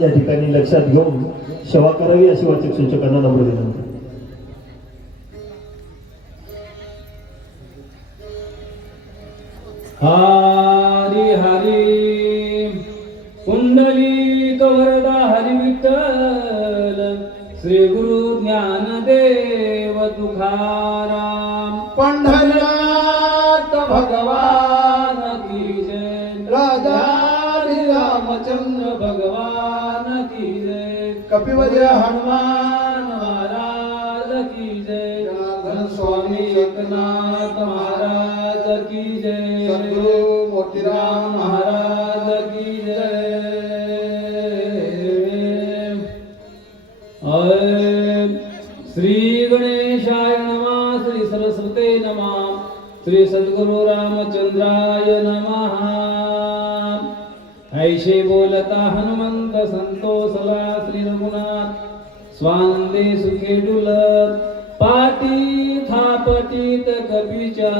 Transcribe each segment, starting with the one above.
या ठिकाणी लक्षात घेऊन सेवा करावी अशी वाचक सूचकांना नम्र विनंती. हरी हरी पुंडलिक वरदा हरी विठ्ठल श्री गुरु ज्ञानदेव तुकाराम पंढरनाथ भगवान की जय. राजा रामचंद्र भगवान की जय. कपिवर्य हनुमान महाराज की जय. जनार्दन स्वामी स्वामी एकनाथ महाराज की जय. सद्गुरु मोतीराम महाराज की जय. श्री गणेशाय नमः. श्री सरस्वते नमः. श्री सद्गुरु रामचंद्राय नमः. ऐशे बोलता हनुमंत संतोषला श्री रघुनाथ स्वानंदे सुखे डुलत पाटी थापटीत कपीच्या.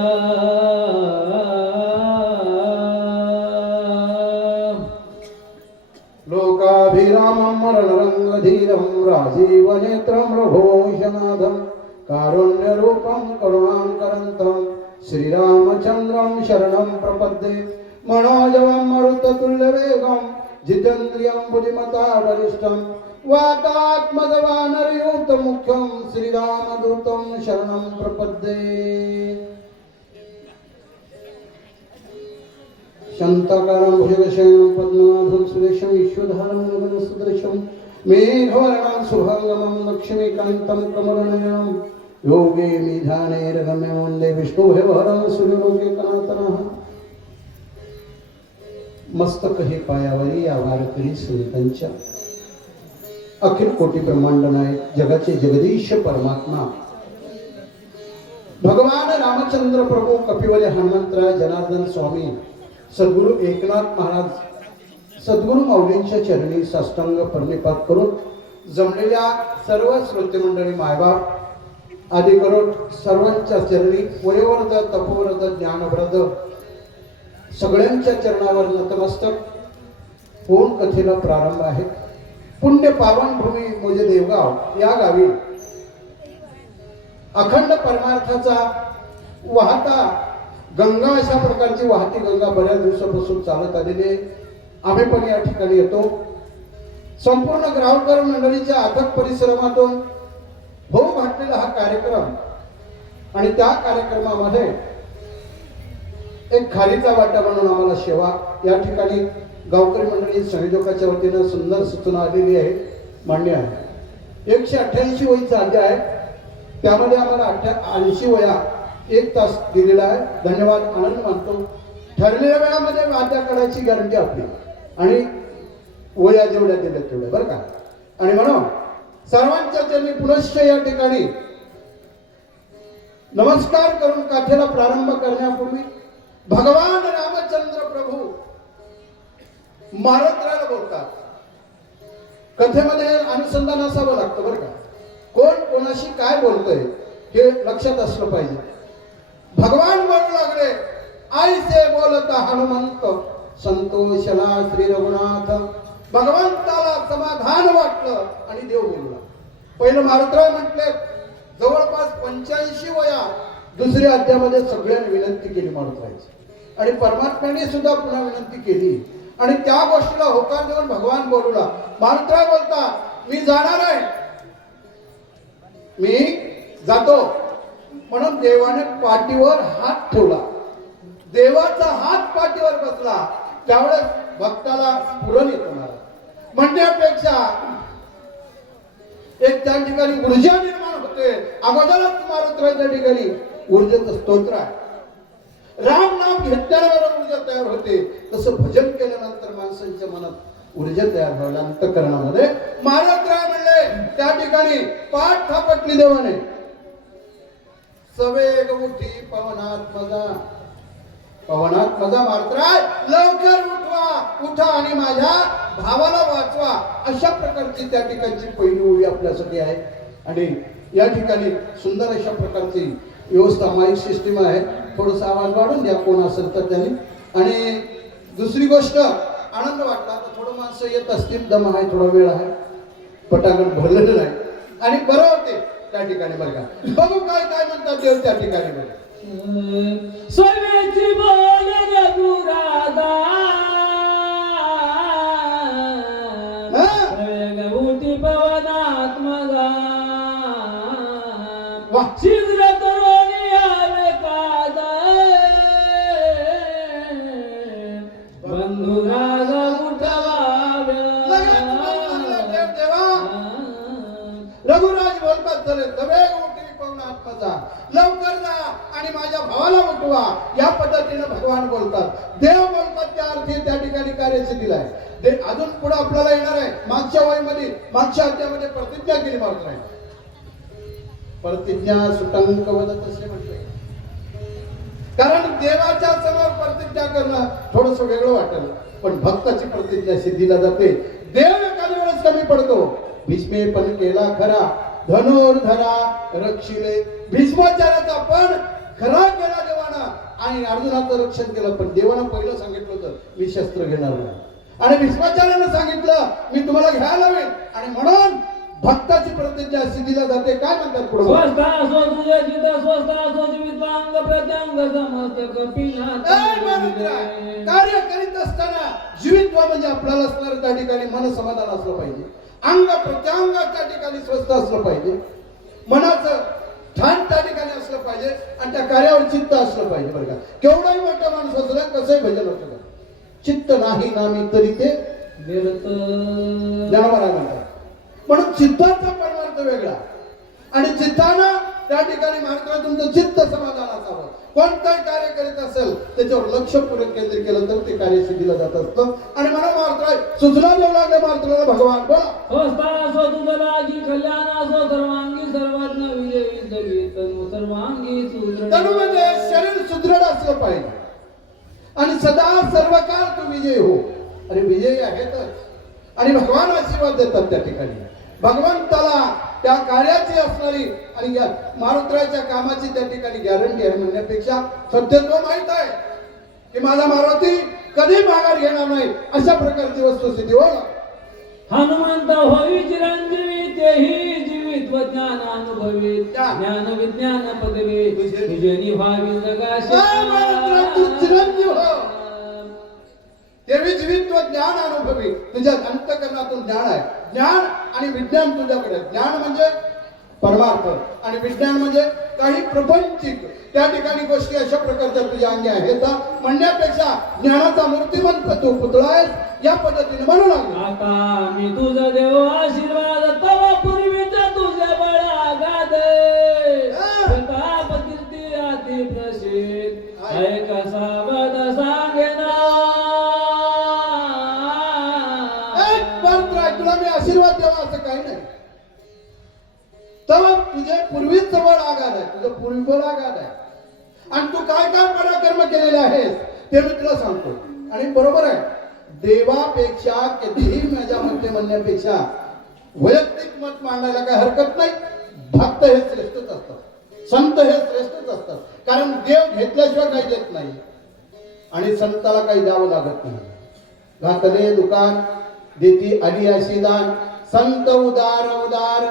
लोकाभिरामं मरणरंगधीरं राजीवनेत्रं रघुवंशनाथं कारुण्यरूपं करुणाकरन्तं श्रीरामचन्द्रं शरणं प्रपद्ये. मनोजवं मरुततुल्यवेगं जितेन्द्रियं बुद्धिमता वरिष्ठं वातात्मजवानरयूतमुख्यं श्रीरामदूतं शरणं प्रपद्ये. शान्ताकारं भुजगशयनं पद्मनाभं सुरेशं विश्वधारं गगनसदृशं मेघवर्णं शुभङ्गमं लक्ष्मीकान्तं कमलनयनं योगे निधानेर्गम्यं वन्दे विष्णुभयवरं सूर्यलोके कनातनः. मस्तक हे पायावरी या वारकरी संतांच्या अखिल कोटी ब्रह्मांड नायक जगाचे जगदीश परमात्मा भगवान रामचंद्र प्रभू कपिवले हनुमंतराय जनार्दन स्वामी सद्गुरु एकनाथ महाराज सद्गुरु माऊलींच्या चरणी साष्टांग प्रणिपात करून जमलेल्या सर्व श्रोते मंडळी मायबाप आदी करून सर्वांच्या चरणी वयोवर्ध तपोवर्ध ज्ञानवर्ध सगळ्यांच्या चरणावर नतमस्तक होऊन कथेला प्रारंभ आहे. पुण्य पावन भूमी म्हणजे देवगाव या गावी अखंड परमार्थाचा वाहता गंगा अशा प्रकारची वाहती गंगा बऱ्याच दिवसापासून चालत आलेली. आम्ही पण या ठिकाणी येतो. संपूर्ण ग्राहकर मंडळीच्या अथक परिश्रमातून होऊ घातलेला हा कार्यक्रम आणि त्या कार्यक्रमामध्ये एक खारीचा वाटा म्हणून आम्हाला सेवा या ठिकाणी गावकरी मंडळी संयोजकाच्या वतीनं सुंदर सूचना आलेली आहे, मान्य आहे. 188 वयीचा अध्याय आहे, त्यामध्ये आम्हाला 80 वया 1 तास दिलेला आहे. धन्यवाद, आनंद मानतो. ठरलेल्या वेळामध्ये वाद्या करायची गॅरंटी आपली आणि वया जेवढ्या दिल्या तेवढ्या बरं का. आणि म्हणून सर्वांच्या चरणी पुनश्च या ठिकाणी नमस्कार करून कथेला प्रारंभ करण्यापूर्वी भगवान रामचंद्र प्रभू मारुतीला बोलतात. कथेमध्ये अनुसंधान असावं लागतं बरं का. कोण कोणाशी काय बोलतोय हे लक्षात असलं पाहिजे. भगवान बोलू लागले, आईसे बोलता हनुमंत संतोषला श्री रघुनाथ. भगवंताला समाधान वाटलं आणि देव बोलला. पहिलं मारुतीराव म्हटले जवळपास 85 वया दुसऱ्या अध्यायामध्ये सगळ्यांनी विनंती केली मारुतीरावांची आणि परमात्म्याने सुद्धा पुन्हा विनंती केली आणि त्या गोष्टीला होकार देऊन भगवान बोलला. मारुतीराव बोलता, मी जाणार आहे, मी जातो. म्हणून देवाने पाठीवर हात ठेवला. देवाचा हात पाठीवर बसला त्यावेळेस भक्ताला स्फुरण येतो. म्हणण्यापेक्षा एक त्या ठिकाणी ऊर्जा निर्माण होते. अगोदरच मारुतीरावांच्या ठिकाणी ऊर्जेचं स्तोत्र आहे. राम नाम घेतल्यावर ऊर्जा तयार होते, तसं भजन केल्यानंतर माणसांच्या मनात ऊर्जा तयार व्हायला अंतःकरणामध्ये. मारुतीराव म्हणले त्या ठिकाणी पाठ थापटली देवाने, सवेग उठी पवनात मजा. पवनात मजा मारुतीराव लवकर उठा आणि माझ्या भावाला वाचवा. अशा प्रकारची त्या ठिकाणची पहिली ओळी आपल्यासाठी आहे. आणि या ठिकाणी सुंदर अशा प्रकारची व्यवस्था माईक सिस्टीम आहे. थोडंसं आवाज वाढून द्या कोण असेल तर त्यांनी. आणि दुसरी गोष्ट, आनंद वाटला. आता थोडं माणसं येत असतील, दम आहे, थोडा वेळ आहे, पटांगण भरलेलं नाही आणि बरं होते त्या ठिकाणी. बरं का, बघू काय काय म्हणतात देव त्या ठिकाणी. बरं, सोन्याची बोल रघुराधा उठी पवनात्मजा वाह. शीघ्र तरुणी आवे बंधू राजा रघुराज बोलतात झाले तवे उठी पाहून आत्माचा, लवकर जा आणि माझ्या भावाला उठवा. या पद्धतीने भगवान बोलतात, देव बोलतात. त्या अर्थी त्या ठिकाणी कार्यसिद्धीला आहे. अजून पुढे आपल्याला येणार आहे. मागच्या वयमध्ये मागच्या अध्यायामध्ये प्रतिज्ञा केली मात्र आहे. प्रतिज्ञा सुटंक वदत असे म्हटले. कारण देवाच्या समोर प्रतिज्ञा करणं थोडस वेगळं वाटेल, पण भक्ताची प्रतिज्ञा सिद्धीला जाते. देव एखाद्या वेळेस कमी पडतो. भीष्मे पण केला खरा, धनुर्धरा रक्षिले. भीष्माचार्याचा पण खरा केला देवानं आणि अर्जुनाचं रक्षण केलं. पण देवानं पहिलं सांगितलं होतं मी शस्त्र घेणार नाही, आणि भीष्माचार्यानं सांगितलं मी तुम्हाला घ्यायला हवे. आणि म्हणून भक्ताची प्रतिज्ञा सिद्धीला जाते. काय म्हणतात पुढे, स्वस्थ असो तुझे चित्त, स्वस्थ असो जीवितांग प्रत्यंग समस्त कपिनाथ. कार्य करीत असताना जीवित्व म्हणजे आपल्याला असणार त्या ठिकाणी मन समाधान असलं पाहिजे. अंग प्रत्यंग त्या ठिकाणी स्वस्थ असलं पाहिजे. मनाचं ठाण त्या ठिकाणी असलं पाहिजे आणि त्या कार्यावर चित्त असलं पाहिजे. बरं का, केवढाही मोठा माणूस असलं कसंही भजन होतं, चित्त नाही नामी तरी ते जनावर आहे म्हणतात. म्हणून चित्ताचा परमार्थ वेगळा आणि चित्तानं त्या ठिकाणी मात्र तुमचं चित्त समाधान असावं. कोणतंही कार्य करीत असेल त्याच्यावर लक्षपूर्वक केंद्रित केलं तर ते कार्य सिद्धीला जात असतं. आणि म्हणून मात्र सूचना देऊ लागले मात्र भगवान बोला, स्वस्थ असो तुझं लागी कल्याण असो सर्वांगी सर्वात्म विजयी तनु सर्वांगी सुदृढ. तनु म्हणजे शरीर सुदृढ असलं पाहिजे आणि सदा सर्व काळ तू विजयी हो. अरे विजयी आहेतच आणि भगवान आशीर्वाद देतात त्या ठिकाणी. भगवंताला त्या कार्याची असणारी आणि मारुत्राच्या कामाची त्या ठिकाणी गॅरंटी आहे म्हणण्यापेक्षा सत्यत्व माहित आहे की माझा मारुती कधी माघार घेणार नाही. अशा प्रकारची वस्तुस्थिती हो. हनुमंत होई चिरंजीवी तेही जीवित्व ज्ञान अनुभवी ज्ञान विज्ञान पदवी तुझे व्हावी जगाशी. तू चिरंजीव हो, तेवी जीवित्व ज्ञान अनुभवी. तुझ्या अंतःकरणातून ज्ञान आहे. ज्ञान आणि विज्ञान तुझ्याकडे. ज्ञान म्हणजे परमार्थ आणि विज्ञान म्हणजे काही प्रपंचिक त्या ठिकाणी गोष्टी अशा प्रकारच्या तुझ्या अंगी आहेत म्हणण्यापेक्षा ज्ञानाचा मूर्तिमंत तू पुतळा आहेस या पद्धतीने म्हणू लागला. आता मी तुझा देव आशीर्वाद तवा पूर्वीचा तुझ्या बळा गादे प्रताप कीर्ती अति प्रसिद्ध ऐका सावध सांगेना. तुला मी आशीर्वाद द्यावा असं काही नाही. तर तुझे पूर्वीच जवळ आघात आहे, तुझं पूर्वीबळ आघात आहे आणि तू काय काय पराक्रम केलेले आहेस ते मी तुला सांगतो. आणि बरोबर आहे, देवापेक्षा कधीही माझ्या मते म्हणण्यापेक्षा वैयक्तिक मत मांडायला काही हरकत नाही. भक्त हे श्रेष्ठच असतात, संत हे श्रेष्ठच असतात. कारण देव घेतल्याशिवाय काही देत नाही आणि संताला काही द्यावं लागत नाही. घातले दुकान देती आली अशी दान, संत उदार उदार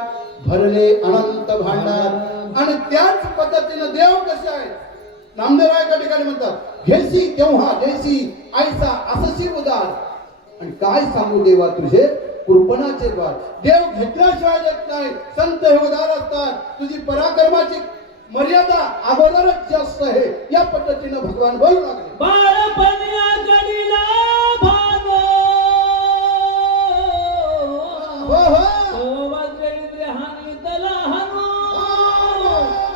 भरले अनंत भांडार. आणि त्याच पद्धतीने देव कसे आहेत नामदेव एका ठिकाणी म्हणतात घेसी तेव्हा देसी ऐसा असशी उदार. आणि काय सांगू देवा तुझे कृपणाचे द्वार. देव घेतल्याशिवाय देत नाही. संत हे उदार असतात. तुझी पराक्रमाची मर्यादा अगोदरच जास्त आहे या पद्धतीने भगवान बोलू लागले. बाळपणा गडीला भागो हो हो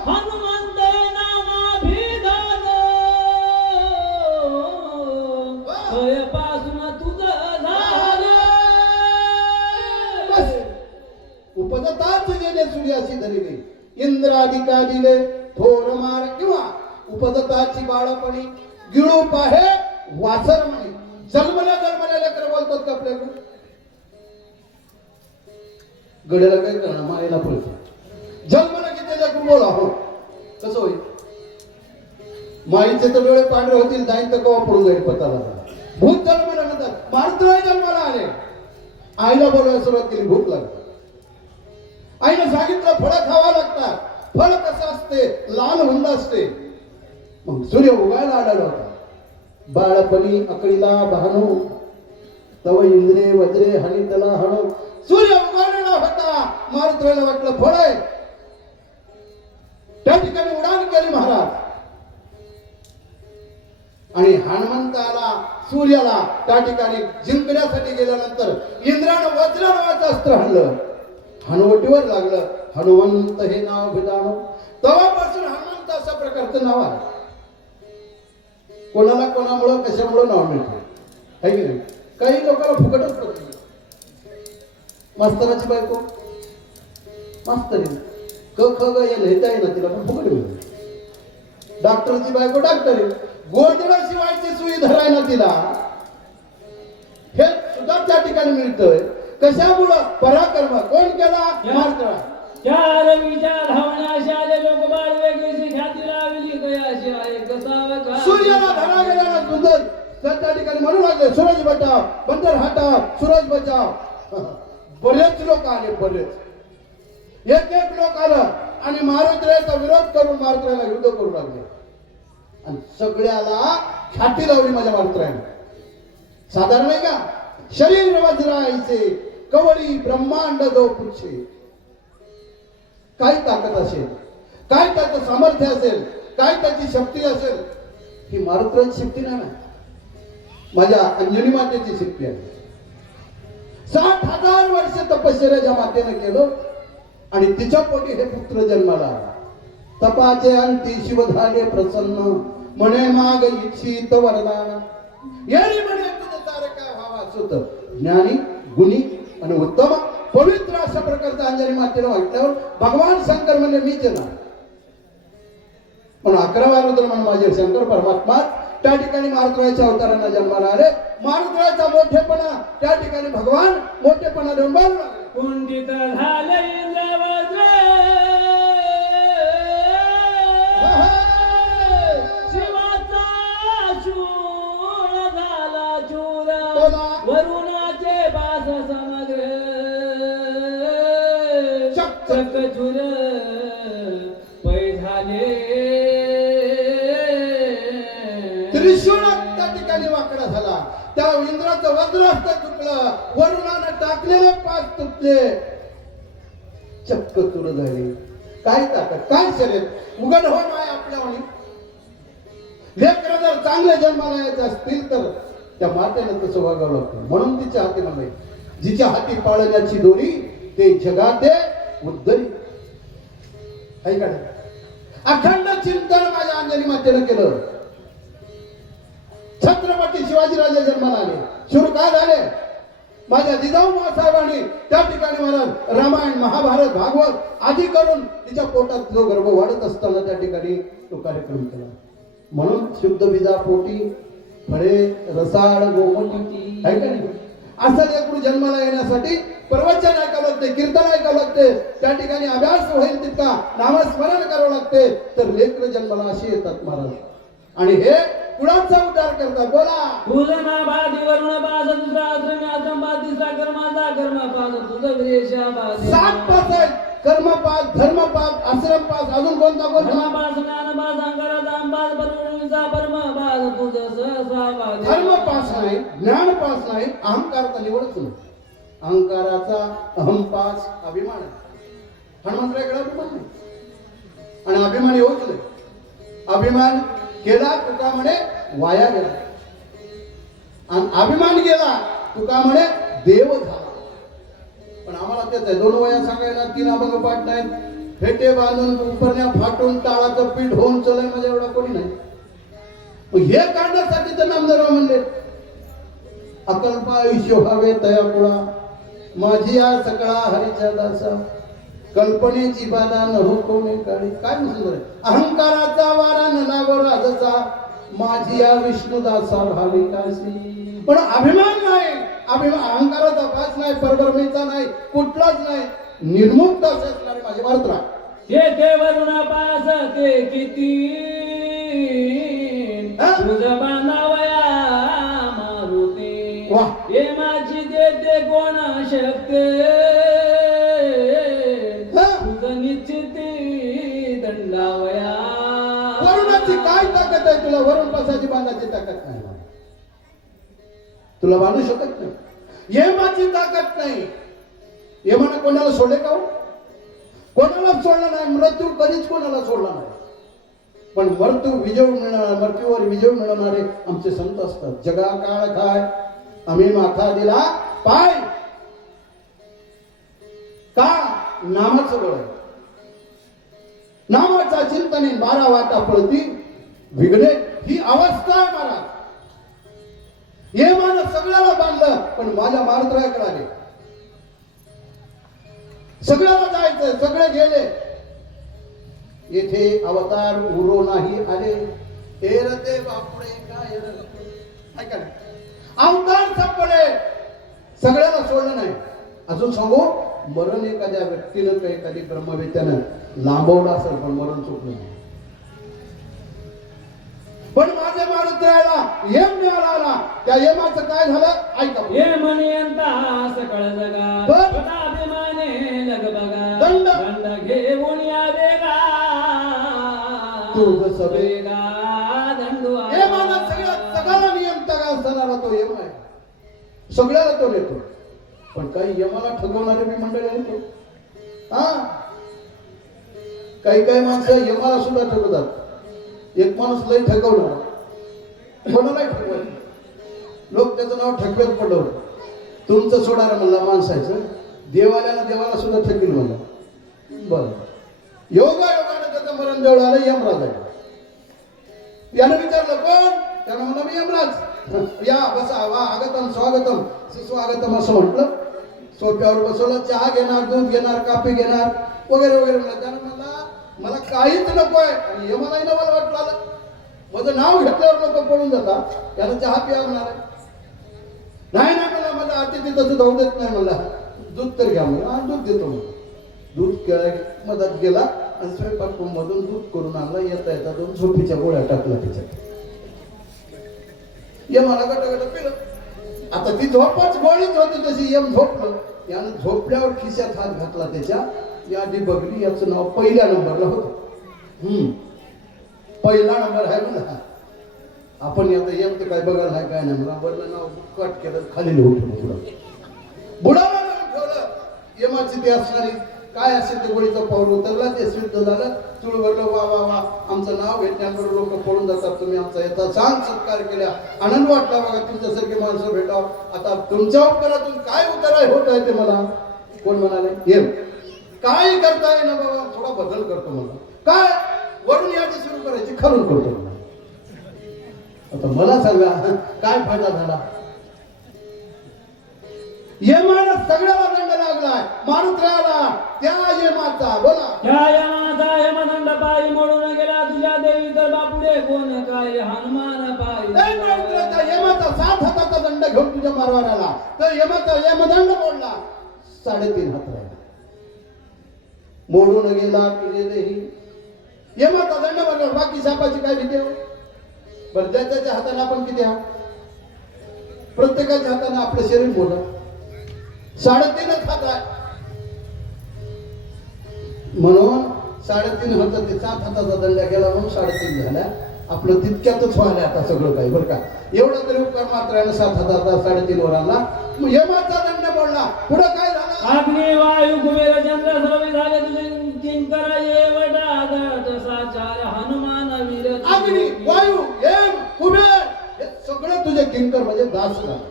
हनुमंत नामाभिधान पासून तुझं झालं. उपजताच गेले सूर्याशी धरले इंद्रादिका दिले थोर मार किंवा उपजताची बाळपणी गिळू पाहे वासर म्हणे. जन्मल्या लेकर बोलतात का आपल्याकडे गड्याला काय करणार मायला पळतो. जन्मला किती लेकर बोला हो कसं होईल. माईचे तर डोळे पांढरे होतील जाईल तर कवा पडून जाईल पताला. भूत जन्माला म्हणतात. मारुतीराय जन्माला आले. आईला बोलायला सुरुवात केली, भूक लागली. आईने सांगितलं फळं खावा लागतात. फळ कसं असते, लाल हुंद असते. मग सूर्य उगायला आलेला होता. बाळपणी अकडीला बहाणू तव इंद्रे वज्रे हानी त्याला हाणू. सूर्य उगवलेला होता. मारुतीरायला वाटलं फळ आहे. त्या ठिकाणी उडान केली महाराज. आणि हनुमंताला सूर्याला त्या ठिकाणी जिंकण्यासाठी गेल्यानंतर इंद्रानं वज्र नावाचं अस्त्र हाणलं. हनुवटीवर लागलं. हनुमंत हे नाव भिदानो. तेव्हापासून हनुमंत अशा प्रकारचं नाव आहे. कोणाला कोणामुळं कशामुळं नाव मिळतं आहे की नाही. काही लोकांना फुकटच पडतं. मास्तराची बायको मास्तरी क ख ग या लिहिता येईल तिला पण फुकट मिळतं. डॉक्टरची बायको डॉक्टरी गोंधळ शिवायची सुई धरायला तिला हे सुद्धा त्या ठिकाणी मिळतंय. कशामुळं पराक्रम कोण केला मास्तरा. चार विचार धावण्याशा लोक बाळ वेगळी ख्याती लावली गयाशी आहे कसावा का. सूर्याला धरा गेला सुंदर त्या ठिकाणी म्हणू लागले सूरज बचाव बंदर हटाव सूरज बचाव. बरेच लोक आले. बरेच एक एक लोक आलं आणि मारुतीरायाचा विरोध करून मारुतीरायाला युद्ध करू लागले. आणि सगळ्याला ख्याती लावली माझ्या मारुतीरायाने. साधारण नाही का. शरीर वज्रायचे कवळी ब्रह्मांड जो पुच्छे. काय ताकद असेल, काय त्याचं सामर्थ्य असेल, काय त्याची शक्ती असेल. ही मारुतीरायाची शक्ती नाही ना, माझ्या अंजनी मातेची शक्ती आहे. 60,000 वर्ष तपश्चर्या ज्या मातेने केलं आणि तिच्या पोटी हे पुत्र जन्माला आला. तपाचे अंती शिव झाले प्रसन्न म्हणे माग इच्छित वरदान. यारी म्हणे तुझं तारका व्हावा सुत ज्ञानी गुणी आणि उत्तम पवित्र अशा प्रकारचा अंजनी मातेला वाटल्यावर भगवान शंकर म्हणजे मीच ना. म्हणून 11 रुद्र म्हणून माझे शंकर परमात्मा त्या ठिकाणी मारुतीरायाच्या अवतारांना जन्माला आले. मारुतीरायाचा मोठेपणा त्या ठिकाणी भगवान मोठेपणा देऊन बोलू लागले. कुंडित झाले इंद्रवज्र शिवाचा शूळ झाला चूर वरुणाचे बास समग्र चकचूर पै झाले. त्रिशूळ त्या ठिकाणी वाकडा झाला. त्या इंद्राचं वज्रास्त्र तुटलं. वरुणानं टाकलेले 5 तुटले. चक्क चूर झाली. काय ताकद, काय शरीर. उघड हो नाही आपल्यावाणी. लेकरं जर चांगले जन्माला यायचे असतील तर त्या मातेनं तसं वागावं लागतं. म्हणून तिच्या हाती म्हणले जिच्या हाती पाळण्याची दोरी ते जगाते उद्धरी. ऐका अखंड चिंतन माझ्या अंजनी मातेनं केलं. छत्रपती शिवाजीराजे जन्माला आले. सुरू काय झाले. माझ्या जिजाऊ साहेबांनी त्या ठिकाणी महाराज रामायण महाभारत भागवत आदी करून तिच्या पोटात जो गर्भ वाढत असताना त्या ठिकाणी तो कार्यक्रम केला. म्हणून शुद्ध बीजा पोटी फळे रसाळ गोमटी आहे का नाही. असं लेकरू जन्माला येण्यासाठी प्रवचन ऐकावं लागते, कीर्तन ऐकावं लागते, त्या ठिकाणी अभ्यास होईल तितका नामस्मरण करावं लागते. तर लेकरं जन्माला अशी येतात महाराज. आणि हे कुणाचा उद्धार करतात. बोला. पूजना बादी वरुण बाज दुसरा आश्रमी आश्रम बाद तिसरा कर्माचा कर्मपास तुझं विरेशा बाद. 7 पास आहेत. कर्मपास, धर्मपास, आश्रमपास, अजून कोणता कोणता. धर्मपास ज्ञानपास अंगाराचा अंबास परमेश्वरीचा परमपास तुझं सहसा बाद. धर्मपास नाही, ज्ञानपास नाही, अहंकारचा निवडच नाही. अहंकाराचा अहमपास अभिमान. हनुमंतरायाकडे अभिमान नाही आणि अभिमान येऊच नाही. अभिमान केला तुका म्हणे वाया गेला आणि अभिमान गेला तुका म्हणे देव झाला. पण आम्हाला तेच आहे. 2 वया सांगायला 3 अभंग पाठ नाहीत. फेटे बांधून उपरण्या फाटून टाळाचं पीठ होऊन चलय म्हणजे एवढा कोणी नाही. हे काढण्यासाठी तर नामदेवराव म्हणले अकल्पा आयुष्य व्हावे तया कुळा माझी या सकळा हरीच्या दासा कल्पनेची बाधा न हो कोणी काळी. काय सुंदर आहे. अहंकाराचा वारा न लागो राजसा माझी या विष्णुदासा भावी काशी. पण अभिमान नाही. अहंकाराचा पास नाही, परब्रह्मेचा नाही, कुठलाच नाही. निर्मुक्त असणारे माझे मारुतीराय. हे ते वरुणा पास ते किती तुझ बांधावया मारू कोण शक्य हा? तुझं निश्चिती दंडावया वरुणाची काय ताकद आहे तुला? वरुण पासाची बांधाची ताकद नाही तुला बांधू शकत नाही. यमाची ताकद नाही. यमानं कोणाला सोडले का हो? कोणाला सोडला नाही. मृत्यू कधीच कोणाला सोडला नाही. पण मृत्यूवर विजय मिळवणारे आमचे संत असतात. जगा काळ काय आम्ही माथा दिला पाय का नामाचं बळ आहे. नामाचा चिंतने 12 वाटा पळती विघ्ने ही अवस्था आहे महाराज. यमानं सगळ्याला बांधलं पण माझ्या मारुत्राकडे आले. सगळ्याला जायचं सगळे गेले. येथे अवतार उरो नाही आले. हे रते बापुडे काय ऐका ना. अवतार संपले सगळ्याला सोडलं नाही. अजून सांगू मरण एखाद्या व्यक्तीनं काही एखादी ब्रह्मवेत्यानं लांबवलं असेल पण मरण चुकलं नाही. पण माझ्या मारुत्राला यम मिळाला. त्या यमाचं काय झालं ऐका. ये म्हणता सकळ जगा बर. अभिमाने लग बघा दंड. दंड घेऊन या वेगा तुझ सवे वेगा दंडू यमानं सगळ्याला नियम तगा असणारा तो यम आहे. सगळ्याला तो नेतो. पण काही यमाला ठगवणारे मी मंडळी येतो. हा काही माणसं यमाला सुद्धा ठगवतात. एक माणूस लय ठगवणार कोणालाही ठगवत. लोक त्याचं नाव ठगव्यात पडवलं. तुमचं सोडायला म्हणला माणसाचं देवाला सुद्धा ठगील म्हणला. बरं योगानं त्याचं मरण जवळ आलं. यमराज आहे. यानं विचारलं कोण? त्यानं म्हणलं मी यमराज. या बसा वा आगतम स्वागतम सुस्वागतम असं म्हटलं. सोप्यावर बसवलं. चहा घेणार दूध घेणार काफी घेणार वगैरे वगैरे म्हणलं. त्यानं म्हणला मला काहीच नको आहे. आणि यमालाही नवल वाटलं. माझं नाव घेतल्यावर लोक पळून जातात. त्यानं चहा पिया म्हणणार आहे. नाही मला माझा अतिथी तसं जाऊ देत नाही. मला दूध तर घ्या म्हणलं. हा दूध देतो म्हणून दूध केळ्या मधात गेला आणि स्वयंपाक मधून दूध करून आणला. येता 2 झोपीच्या गोळ्या टाकला त्याच्यात. यमाला गटगट पिलं. आता ती झोपच गोळीच होती तशी. यम झोपलं. यानं झोपल्यावर खिशात हात घातला त्याच्या. यादी बघली याचं नाव पहिल्या नंबरला होतं. पहिला नंबर आहे म्हणा. आपण आता यम तर काय बघायला आहे काय नाही. वरलं नाव कट केलं खाली लिहून ठेवलं. बुडाला ठेवलं. यमाची ती असणारी काय असेल ते गोळीचा पाऊल उतरला. ते सिद्ध झालं. चुळवरलं वा वा वा आमचं नाव घेतल्यानंतर लोक पळून जातात. तुम्ही आमचा याचा छान सत्कार केला. आनंद वाटला बघा तुमच्यासारखे माणसं भेटाव. आता तुमच्या उपकारातून काय उतराय होत आहे ते मला कोण म्हणाले. यम काय करताय ना बाबा थोडा बदल करतो मला. काय वरून यादी सुरू करायची खालून करतो मला. आता मला सांगा काय फायदा झाला. यमाला सगळ्याला दंड लागलाय. मारुत्राला त्या यमाचा बोला त्या यमाचा यमदंड पायी मोडून गेला. तुझ्या देवी तर बापुडे कोण काय हनुमान पायी. त्या यमाचा 7 हाताचा दंड घेऊन तुझ्या मारवाराला. तर यमाचा यमदंड मोडला. 3.5 हात राहिला. मोडून गेला की यमाचा दंड मोडला. बाकी सापाची काय भीती हो. बरं ज्याच्या हाताने आपण किती आहात. प्रत्येकाच्या हाताने आपलं शरीर मोडलं. 3.5 हात आहे. म्हणून 3.5 हातात ते 7 हाताचा दंड गेला म्हणून 3.5 झाला. आपलं तितक्यातच व्हायला आता सगळं काही बरं का. एवढं तरी उपकार मात्र 7 हाताचा 3.5 वर आणला. यमाचा दंड मोडला. पुढे काय झालं. अग्नी वायू कुबेर चंद्र सर्व झाले तुझे किंकर येवटा दट साचार हनुमान वीर. अग्नी वायू यम कुबेर हे सगळे तुझे किंकर म्हणजे दास झाले.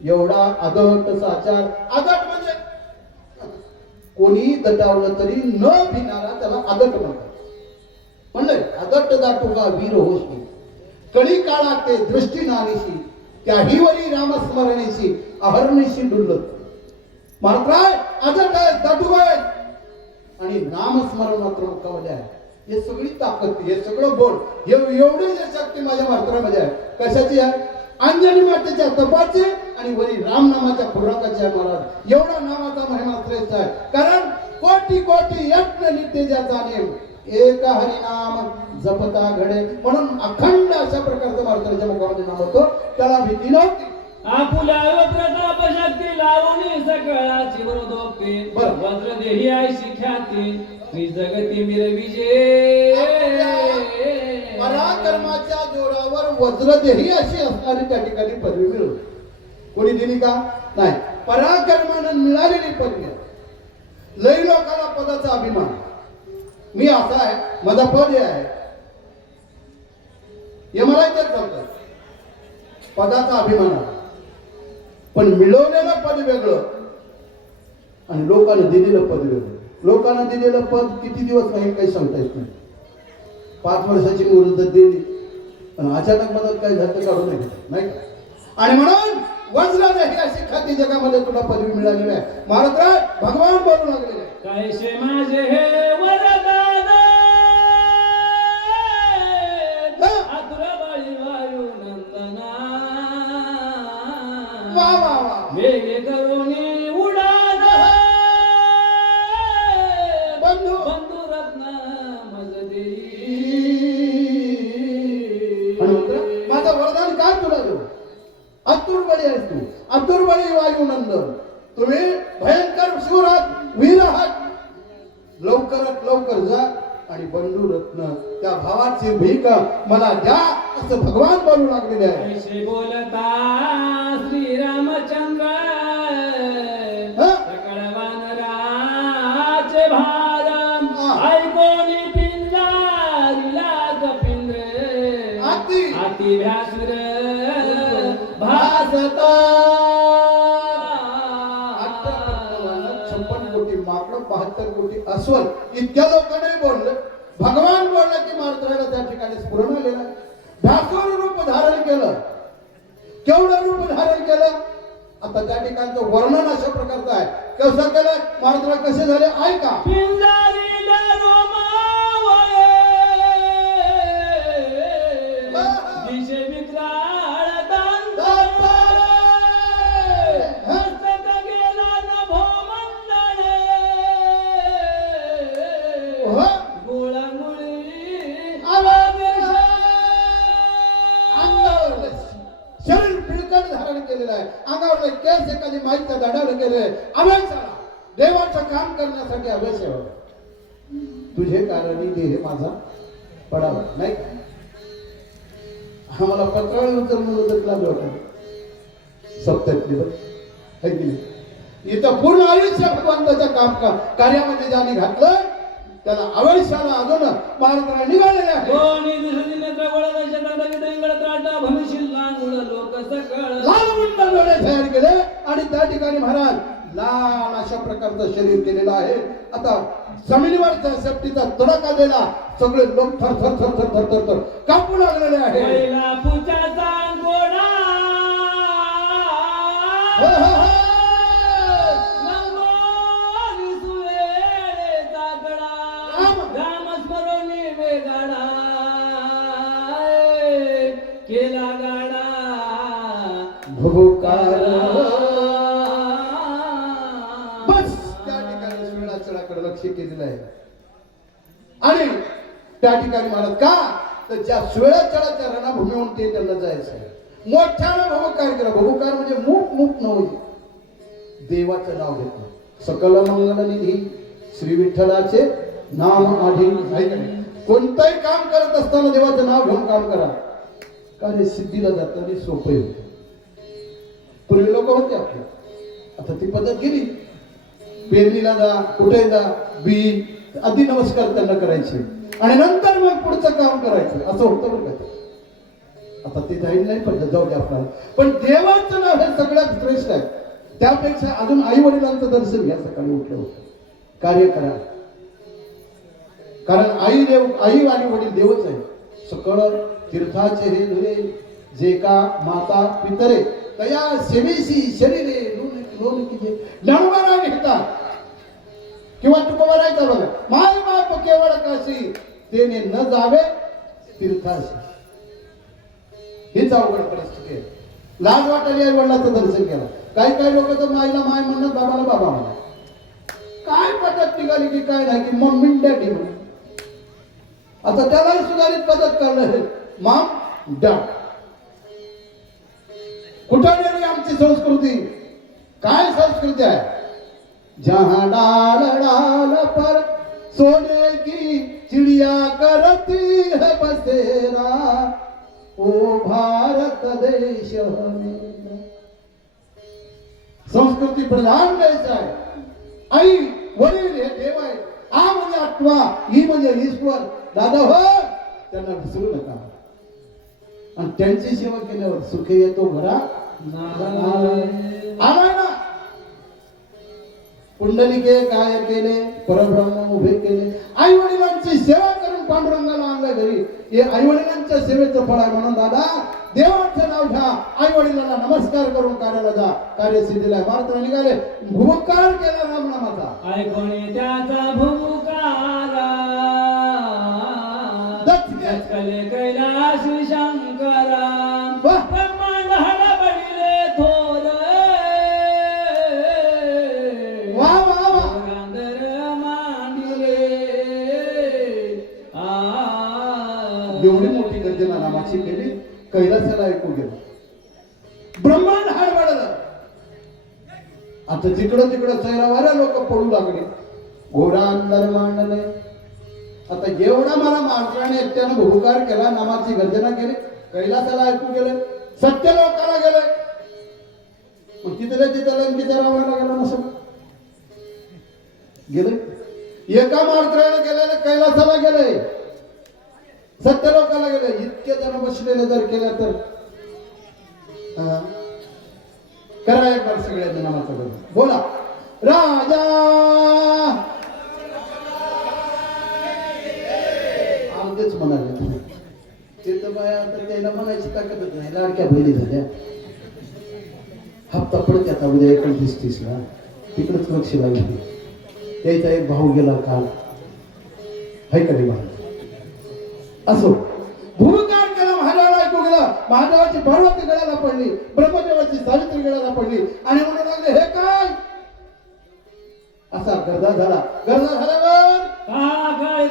एवढा अदट साचार. अदट म्हणजे कोणी दटावलं तरी न भिनारा त्याला अदट म्हणतात. म्हणलं अदट दाटुका वीर होशी कळी काळात ते दृष्टी नानीशी त्याहीवरी रामस्मरणेशी अहर्निशी डुलत. मात्र अदट आहे दाटुका आहे आणि नामस्मरण मात्र मुखामध्ये आहे. हे सगळी ताकद हे सगळं बोल एवढी जे शक्ती माझ्या मात्रामध्ये आहे. कशाची आहे. अंजनी मातेच्या तपाची आणि वरी राम नामाच्या खुराकाची आहे महाराज. एवढा नामाचा महिमा श्रेष्ठ आहे. कारण कोटी कोटी यज्ञ नित्य ज्याचा नेम एक हरिनाम जपता घडे. म्हणून अखंड अशा प्रकारचं मारुतीच्या मुखामध्ये नाम होतं. त्याला भीती नव्हती. आपुल्या प्रताप शक्ती लावणी सकळाची वृद्धोक्ती बरं. वज्रदेही ऐशी ख्याती श्री जगती मिरविजे पराक्रमाच्या जोरावर वज्रदेही अशी असणारी त्या ठिकाणी पदवी मिळवली. कोणी दिली का? नाही. पराक्रमानं मिळालेली पदवी आहे. लई लोकांना पदाचा अभिमान. मी असा आहे, माझा पद हे आहे, हे मला इथेच सांगतात. पदाचा अभिमान आहे, पण मिळवलेलं पद वेगळं आणि लोकांना दिलेलं पद वेगळं. लोकांना दिलेलं पद किती दिवस राहील काही सांगता येत नाही. 5 वर्षाची मुदत दिली पण अचानक मदत काही झालं तर काढून नाही का? आणि म्हणून वज्रदेही अशी ख्याती जगामध्ये तुला पदवी मिळालेली आहे. महाराज भगवान बोलू लागलेले आहे. कैसे माझे हे वरदान आतुर बळी वायू नंदना वा वा वा. वेगे करुणी उडान बंधू बंधू रत्न मज देई. आणि मित्र, माझं वरदान काय तुला देऊ? अतुर्बळी आहेस तू, अतुर्बळी वायुनंदन. तुम्ही भयंकर शूर आहात, वीर आहात. लवकरात लवकर जा आणि बंधू रत्न त्या भावाची भीक मला द्या असं भगवान बोलू लागलेले आहे. कैसे बोलता श्रीरामचंद्र सकळ वानराचे भार ऐकोनी पिंजारीला कपिंद्र अति व्यासुर भासता. 56 कोटी माकड, 72 कोटी अस्वल इतक्या लोकांनी बोललं. भगवान बोलला की मारुतीला त्या ठिकाणी स्फुरण आलेलं आहे. व्यासूर रूप धारण केलं. केवढं रूप धारण केलं? आता त्या ठिकाणचं वर्णन अशा प्रकारचं आहे. कसं केलं? मारुतीला कसे झाले ऐका. पिंजारीला रोमावळे दिशे विक्राळ दांतारे हस्तक गेला नभो मंडळे गोळामुळी अंगावर शरीर पिळकट धारण केलेलं आहे. अंगावर केस एखादी माईच्या दाढावर केले. अभ्यासाला देवाचं काम करण्यासाठी अभ्यास आहे. तुझे कारणी देह माझा पडावा नाही का? आम्हाला पत्रावळी उचलून तर लागलं होतं सप्त्यातली बघ है की नाही? इथं पूर्ण आयुष्य भगवंताच्या कार्यामध्ये ज्याने घातलं त्याला आयुष्याला अजून महाराज निघालेले आहे. कोणी दिसती नेत्र गोळा शब्दात विदंगळ त्राटा भविष्य लांगुळ लोक सकळ लाल मुंड डोळे तयार केले आणि त्या ठिकाणी महाराज लाल अशा प्रकारचं शरीर केलेलं आहे. आता जमिनीवरचा सेफ्टीचा तडका दिला. सगळे लोक थर थर थर थर थर थर थर कापू लागलेले आहे. पहिला पुचाचा गोडा हो, हो, हो. नंगोनी सुवेळेचा गडा रामस्मरणी वेगाडा केला गाडा भुकार बस त्या ठिकाणी सुवेळाचळाकडे लक्ष केलेलं आहे. आणि त्या ठिकाणी महाराज का तर ज्या सुवेळाचळाच्या रणभूमीहून ते त्यांना जायचं आहे. मोठ्यानं भवकार केला. भवकार म्हणजे मूक मूक नव्हे, देवाचं नाव घेतलं. सकल मंगल निधी श्री विठ्ठलाचे नाम आधी. कोणतंही काम करत असताना देवाचं नाव घेऊन काम करा. कार्य सिद्धीला जाताना सोपे होते. पूर्वी लोक होते आपले, आता ती पद्धत गेली. पेरणीला जा, कुठे जा, बी आधी नमस्कार त्यांना करायचे आणि नंतर मग पुढचं काम करायचं असं होतं बरं का. आता ते राहील नाही पद्धत, जाऊ दे आपल्याला. पण देवाचं नाव हे सगळ्यात श्रेष्ठ आहे. त्यापेक्षा अजून आई वडिलांचं दर्शन घ्या. सकाळी उठलं होतं कार्य करा, कारण आई देव, आई आणि वडील देवच आहे. सकळ तीर्थाचे हे धुरे जे का माता पितरे तया सेवेसी शरीरे लोन किजे. ज्ञानोबा घेता किंवा तुकोबा राहायचा बघा. माय बाप केवळ काशी तेने न जावे तीर्थाशी. हीच अवघड परिस्थिती आहे. लाज वाटायला आई वडिलांचं दर्शन केलं. काही लोक तर माईला माय म्हणत, बाबाला बाबा म्हणा. काय पद्धत निघाली की काय नाही की मम्मी डॅडी म्हणा. आता त्यालाही सुधारित पद्धत करणं हे मॉम डॅड. कुठं गेली आमची वडिलांची संस्कृती काय संस्कृती आहे? जहां डाल डाल पर सोने की चिड़िया करती है बसेरा, ओ भारत देश मेरा. संस्कृती प्रधान देश आहे. आई वडील हे देव आहे. आ म्हणजे आत्मा, ही म्हणजे ईश्वर. दादा हो त्यांना विसरू नका. आणि त्यांची सेवा केल्यावर सुख येतो घरात. आलाय ना. पुंडलिके काय केले? परब्रह्म उभे केले. आई वडिलांची सेवा करून पांडुरंगाला आणलं घरी. हे आई वडिलांच्या सेवेचं फळ आहे. म्हणून दादा देवाचं नाव घ्या, आई वडिलांना नमस्कार करून कार्याला जा. कार्यसिद्धीला महाराज निघाले. भूमकार केला रामनामाचा. ऐकून त्याचा भूमकारा दत्तले कैलास शंकरा. ब्रह्मांड हडबडिले थोर एवढी मोठी गर्जना नामाची केली. कैलासाला ऐकू गेलं. ब्रह्मांड हडबडलं. आता जिकडं तिकडं सैरावाऱ्या लोक पडू लागले. घोडा अंधार मांडले. आता एवढा मला माणसाने एकट्यानं भूकार केला, नामाची गर्जना केली, कैलासाला ऐकू गेले, सत्य लोकाला गेले. मग तिथल्या तिथं लंकेच्या रावणाला गेला नसं गेले. एका माणसाने गेलेले कैलासाला गेले, सत्य लोकाला गेले. इतके जण बसलेले जर केलं तर करा एक बार सगळ्यांनी नामाचं बघ. बोला राजा अगदीच म्हणाले. ते तर बाया आता त्याला म्हणायची ताकदच नाही. लाडक्या बहिणी झाल्या. हप्ता पडत आता उद्या 29-30ला तिकडेच लक्ष लागली. त्याचा एक भाऊ गेला काल. हाय कधी भाऊ असो. भूमकार केला. महादेवाला ऐकू गेला. महादेवाची पार्वती गळ्याला पडली, ब्रह्मदेवाची सावित्री गळ्याला पडली. आणि म्हणून लागले हे काय असा गर्दा झाला. गर्दा झाल्यावर काय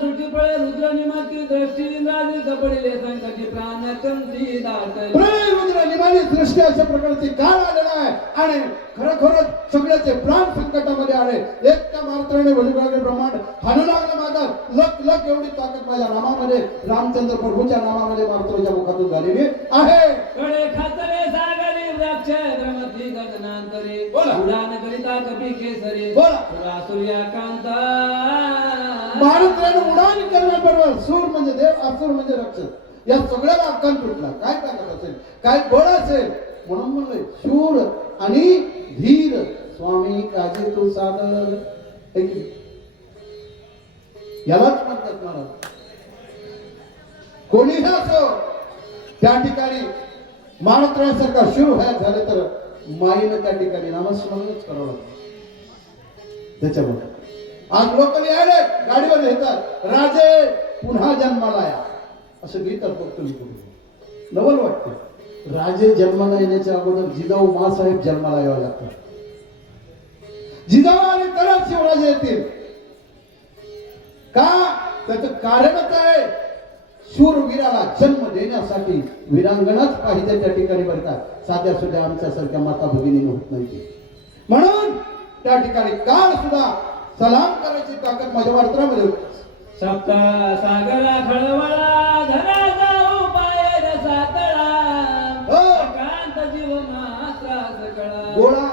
सुटी पळे रुद्र निमाती दृष्टी इंद्रादी कपडले संकटी प्राण कंती दाटले. प्रलय रुद्र निमाली दृष्टी अशा प्रकारचे काळ आलेला आहे. आणि खरोखरच सगळ्याचे प्राण संकटामध्ये आले. एका मात्राने वैभवाने ब्रह्मांड हालू लागलं. माझा लक लक एवढी ताकद माझ्या नामामध्ये, रामचंद्र प्रभूच्या नामामध्ये मात्राच्या मुखातून झालेली आहे. कडे खातरे सागरी वृक्ष ब्रह्मती गगनांतरे उडान करिता कपी केसरी. बोला सूर्यकांता महाराष्ट्राने उडान करण्याबरोबर सूर म्हणजे देव, असुर म्हणजे रक्षक. या सगळ्याला अक्कल तुटला. काय ताकद असेल, काय बळ असेल. म्हणून म्हणले शूर आणि धीर स्वामी काजी तू सादर. यालाच म्हणतात महाराज. कोणीही असो त्या ठिकाणी महाराष्ट्रासारखा शूर व्हायला झाले तर माईनं त्या ठिकाणी नामस्मरणच करावं लागतं. त्याच्यामुळे आज लोक यायले गाडीवर येतात. राजे पुन्हा जन्माला या असं गीतात बघतो मी कुठे. नवल वाटते. राजे जन्माला येण्याच्या अगोदर जिजाऊ मासाहेब जन्माला यावं लागतात. जिजाऊ आले तरच शिवराजे येतील. का? त्याचं कारणच आहे शूरवीराला जन्म देण्यासाठी वीरांगणाच पाहिजे त्या ठिकाणी. बरं का साध्या सुद्धा आमच्यासारख्या माता भगिनी होत नाही. म्हणून त्या ठिकाणी काल सुद्धा सलाम करायची ताकद माझ्या वार्तामध्ये होती. सप्त सागरा खळवळा धरा जाऊ पाय रसातळा. कांत जीव मात्रा सकळा गोळा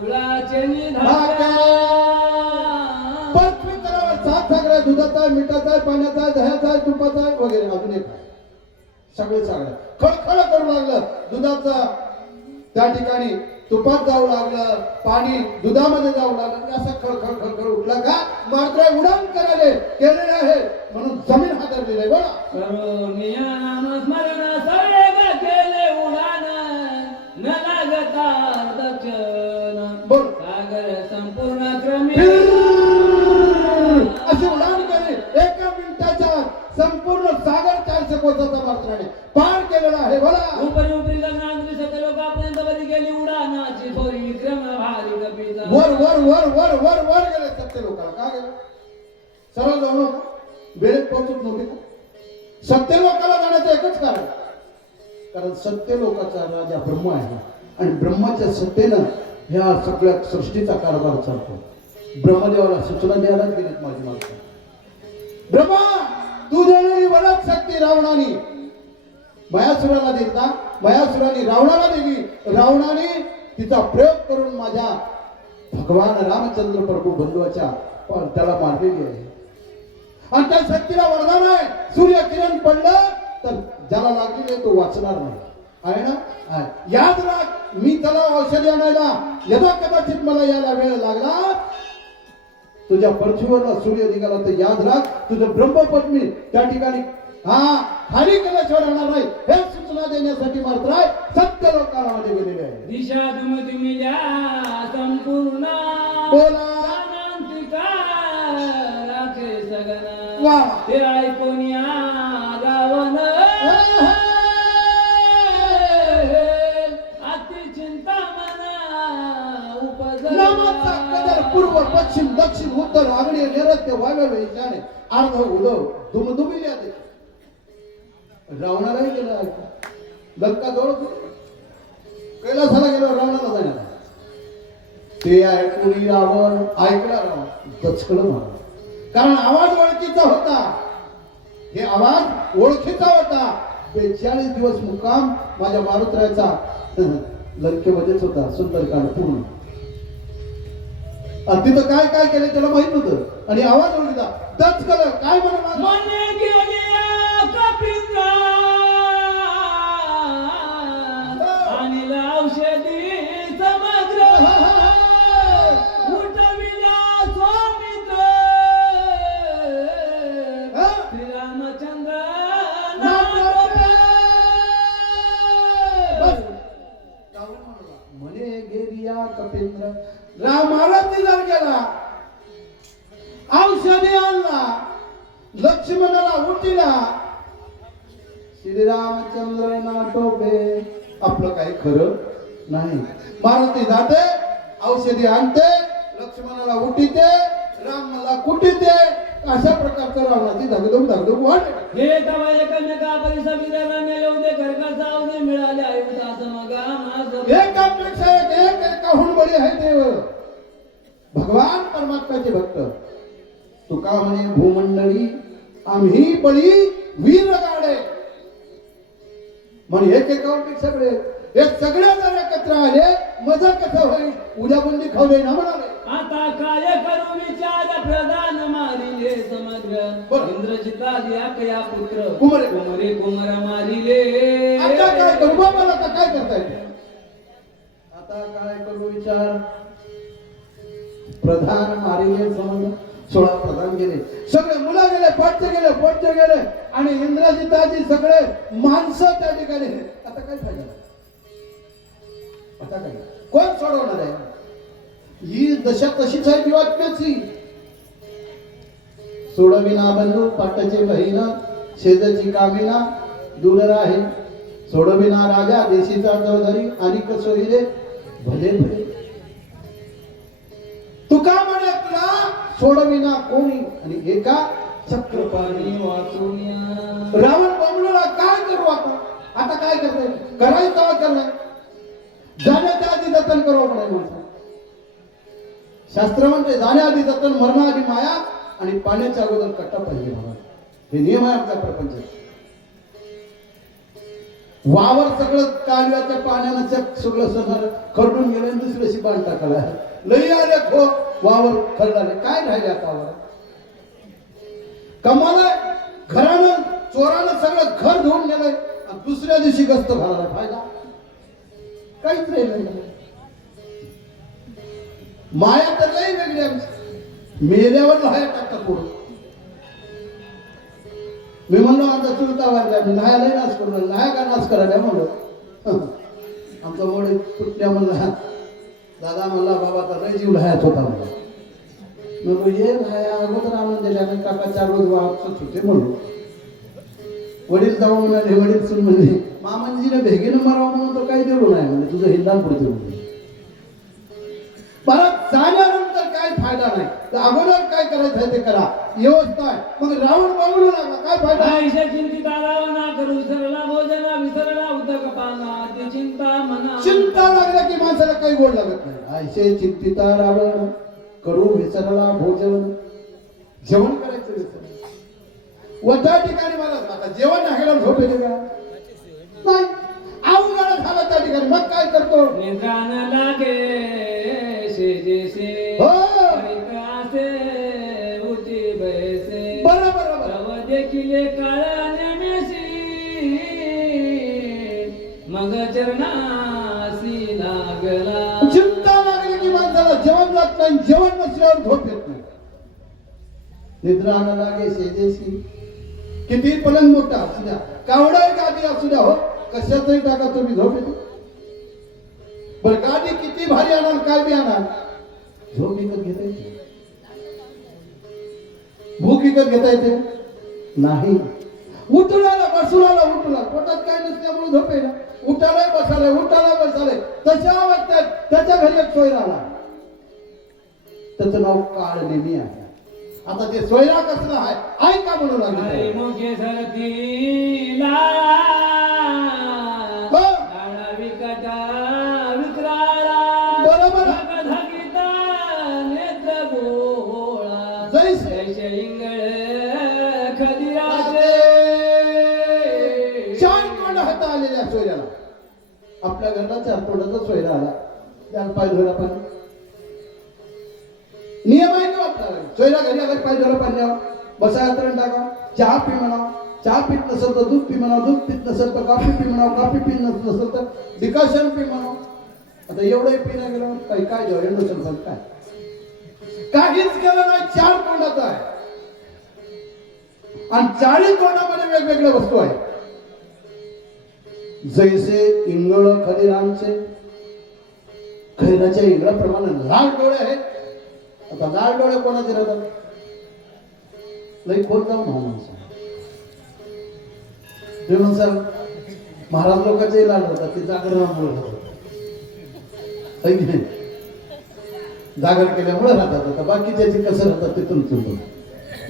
गुळाचे निधाका. पृथ्वी तलावर 7 सागरा, दुधाचा, मिठाचा, पाण्याचा, दह्याचा, तुपाचा वगैरे. अजून एक सगळे सागरा खळखळ करू लागलं. दुधाचा त्या ठिकाणी तुपात जाऊ लागलं, पाणी दुधामध्ये जाऊ लागलं. असं खळखळ खळखळ उठला का मात्र उडान करायले केलेले आहे. म्हणून जमीन हादरलेली आहे. बोला करुणिया नाम स्मरण सगळे केले उडान न लागता दक्षिण. बोल सागर संपूर्ण क्रमी असे उडान केले. एका मिनिटाच्या संपूर्ण सागर 400 कोसाचा मात्राने पार केलेला आहे. बोला उपरी उपरी गगनांतरी सत्य लोकांपर्यंत बरी गेली उडानाची थोरी विक्रम भारी कपीचा. वर वर वर वर वर वर गेले सत्य लोकाला. का गेले? सरळ जाऊ वेळेत पोहोचत नव्हते. सत्य लोकाला जाण्याचं एकच कारण, कारण सत्य लोकाचा राजा ब्रह्म आहे. आणि ब्रह्माच्या सत्तेनं ह्या सगळ्या सृष्टीचा कारभार चालतो. ब्रह्मदेवाला सूचना द्यायलाच गेलेत माझी माणसं. ब्रह्मा, तू देणारी वरद शक्ती रावणाने मयासुराला दिला, मयासुराने रावणाला दिली. रावणाने तिचा प्रयोग करून माझ्या भगवान रामचंद्र प्रभू बंधूच्या त्याला मारलेली आहे. आणि त्या शक्तीला वरदान आहे, सूर्य किरण पडलं तर ज्याला लागलेले तो वाचणार नाही. आहे ना? आहे. याद राख, मी त्याला औषधी आणायला यदा कदाचित मला यायला वेळ लागला, तुझ्या पृथ्वीवरला सूर्य निघाला तर याद राख, तुझं ब्रह्मपत्नी त्या ठिकाणी खाली केल्याशिवाय राहणार नाही. हे सूचना देण्यासाठी मात्र सत्य लोकांमध्ये गेलेले आहे. दिशा तुमल्या संपूर्ण बोला राखे सगन वा ते ऐकून या गावन अति चिंता मना नामाचा कदर पूर्व पश्चिम दक्षिण उत्तर आग्नेय नैऋत्य वायव्य ईशान्य अर्ध उदव दुमदुमिल्या ते रावणालाही गेला. लंका जवळ कैलासाला गेलो, रावणाला जाणार. ते ऐकून रावण ऐकला, रावण दचकलं मारलं. कारण आवाज ओळखीचा होता. हे आवाज ओळखीचा होता. 42 दिवस मुक्काम माझ्या मारुतरायाचा लंकेमध्येच होता. सुंदरकांड पूर्ण. आणि तिथं काय काय केलं त्याला माहित होतं. आणि आवाज ओळखीचा दचकलं. काय म्हणा आणि औषधी समग्र उठविल्या स्वामित्र श्रीरामचंद्र म्हणे गेरिया कपेंद्र. रामाला तिला गेला, औषधी आणला, लक्ष्मणाला उठिला. श्रीरामचंद्र नाटोबे. आपलं काही खरं नाही. मारुती जाते, औषधी आणते, लक्ष्मणाला उठीते, रामाला कुटीते. अशा प्रकारचं रावणाची धगधग वाढ. हे तवा एकमेका परिसविराने येऊ दे घरका सावली मिळाले आयुधाचं मगा माझं एकापेक्षा एक एकाहून बळी आहे देव. भगवान परमात्म्याचे भक्त. तुका म्हणे भूमंडळी आम्ही बळी वीर गाडे. म्हणजे एक एकापेक्षा सगळे हे सगळे जर एकत्र आले मजा कसं होईल. उद्या बुंदी खाऊ दे ना म्हणाले. आता काय करू विचार प्रधान मारिले समग्र इंद्रजिता कया पुत्र कुमरे कुमरा मारिले. आता काय करू बाबा, आता काय करता येते. आता काय करू विचार. प्रधान मारिले समग्र. 16 प्रधान गेले, सगळे मुलं गेले, पोटचे गेले आणि इंद्रजिताची सगळे माणसं त्या ठिकाणी. आता काय फायदा. आता काय कोण सोडवणार आहे. ही दशा तशीच आहे विवादची. सोडविना बंधू पाटाचे बहिणा शेजाची कामिना दूर राहे. सोडविना राजा देशीचा चौधरी आणि कसोहीरे भले भले. तुका म्हणे तुला सोडविना कोणी आणि एका चक्रपाणी वाचून. रावण बंबळला काय करू आता. आता काय करतोय. करायचं करणार जाण्याच्या आधी जतन करू म्हणाय. शास्त्र म्हणते जाण्याआधी जतन, मरणाआधी माया आणि पाण्याच्या अगोदर कट्टा पाहिजे म्हणा. हे नियम आहे आमचा प्रपंच. वावर सगळं कालव्याच्या पाण्यानं सगळं सगळं खरडून गेलं, दुसऱ्याशी बांध टाकायला लई आले खो वावर खरडाले. काय राहिले आता वावर. कमाला घरानं चोरानं सगळं घर धुवून गेलंय. दुसऱ्या दिवशी गस्त घालायला फायदा काहीच राहिलं नाही. माया तर लई वेगळी आमची. मेल्यावर लहाय टाकतात पुढं. मी म्हणलो आमचा चुलता वारला, मी लहायला नाश करू लहाय का नाश करायला म्हणलो. आमचा मोडे पुटल्या म्हणला, दादा म्हणला बाबा तर लय जीव लहायच होता म्हणला. म्हणलो ये लहाया अगोदर आणून दिल्या काका 4 रोज वापस होते म्हणलो. वडील जाऊ म्हणाले, वडील सुन म्हणले मामांजीने भेगीनं मारावं म्हणून तो काही दिलो नाही म्हणजे तुझं हिंदान पुढे. परत जाण्यानंतर काय फायदा नाही तर अगोदर काय करायचं ते करा, व्यवस्था आहे. मग रावण बावळू लागला, काय फायदा? आयुष्य चिंतिता रावणा करू सरला भोजना विसरला उदक पाना ती चिंता मना. चिंता लागल्या की माणसाला काही गोड लागत नाही. आयशे चिंतिता रावण करू विसरला भोजन, जेवण करायचं विसरलं. व त्या ठिकाणी मला आता जेवण नाही झोप येते का? नाही. अवघड झालं त्या ठिकाणी, मग काय करतो? निद्रान लागे शेजेसे हो. परित्रासे उठी बैसे बरोबर तव देखिले काळा नेमेसी मग चरणासी लागला. चिंता लागली की माणसाला जेवण जात नाही, जेवण नसल्यावर झोप येत नाही. निद्रा न लागे शेजेशी, किती पलंग मोठा असू द्या, कावडा गादी असू द्या, हो कशातही टाका तुम्ही झोप येते. बर गादी किती भारी आणाल, काय बी आणाल, झोप विकत घेता येते? भूक विकत घेता येते नाही. उठलाला बसुलाला उठला, पोटात काय नसल्यामुळे झोप येईल. उठालाय बसालाय, उठालाय बसालाय, तशा अवस्थेत त्याच्या घरी एक सोयरा आला, त्याचं नाव काळ नेमी आहे. आता ते सोयरा कसला आहे ऐका म्हणू लागले. मुखे सरतीला डाळा विकटा विक्राळा बरोबर. धगिता नेत्र गोळा जैसे इंगळ खदिराचे. चार तोंड हाता आलेल्या सोयऱ्याला, आपल्या घरला चार तोंडाचा सोयरा आला, त्याला पाय धुवायला पाणी नियम आहे का आपला? सोयरा घरी आला पाय धुवायला पाण्यावर बसा अंतरण टाका, चहा पी म्हणा, चहा पीत नसेल तर दूध पी म्हणा, दूध पीत नसेल तर कॉफी पी म्हणा, कॉफी पीत नसेल तर डिकॉशन पी म्हणा. आता एवढंही पिण्या गेलं काही काय जेव्हा एंडोसन काय काहीच केलं नाही, चार तोंडाचा आहे आणि चारही तोंडामध्ये वेगवेगळ्या वस्तू आहेत. जैसे इंगळ खदिरांचे, खैराच्या इंगळाप्रमाणे लाल डोळे आहेत. आता लाल डोळे कोणाचे राहतात? लई खोल जाऊन माणूस सर महाराज लोकांचे लाल राहतात, ते जागरणामुळे राहतात, जागर केल्यामुळे राहतात. आता बाकीच्याची कसं राहतात ते तुमचं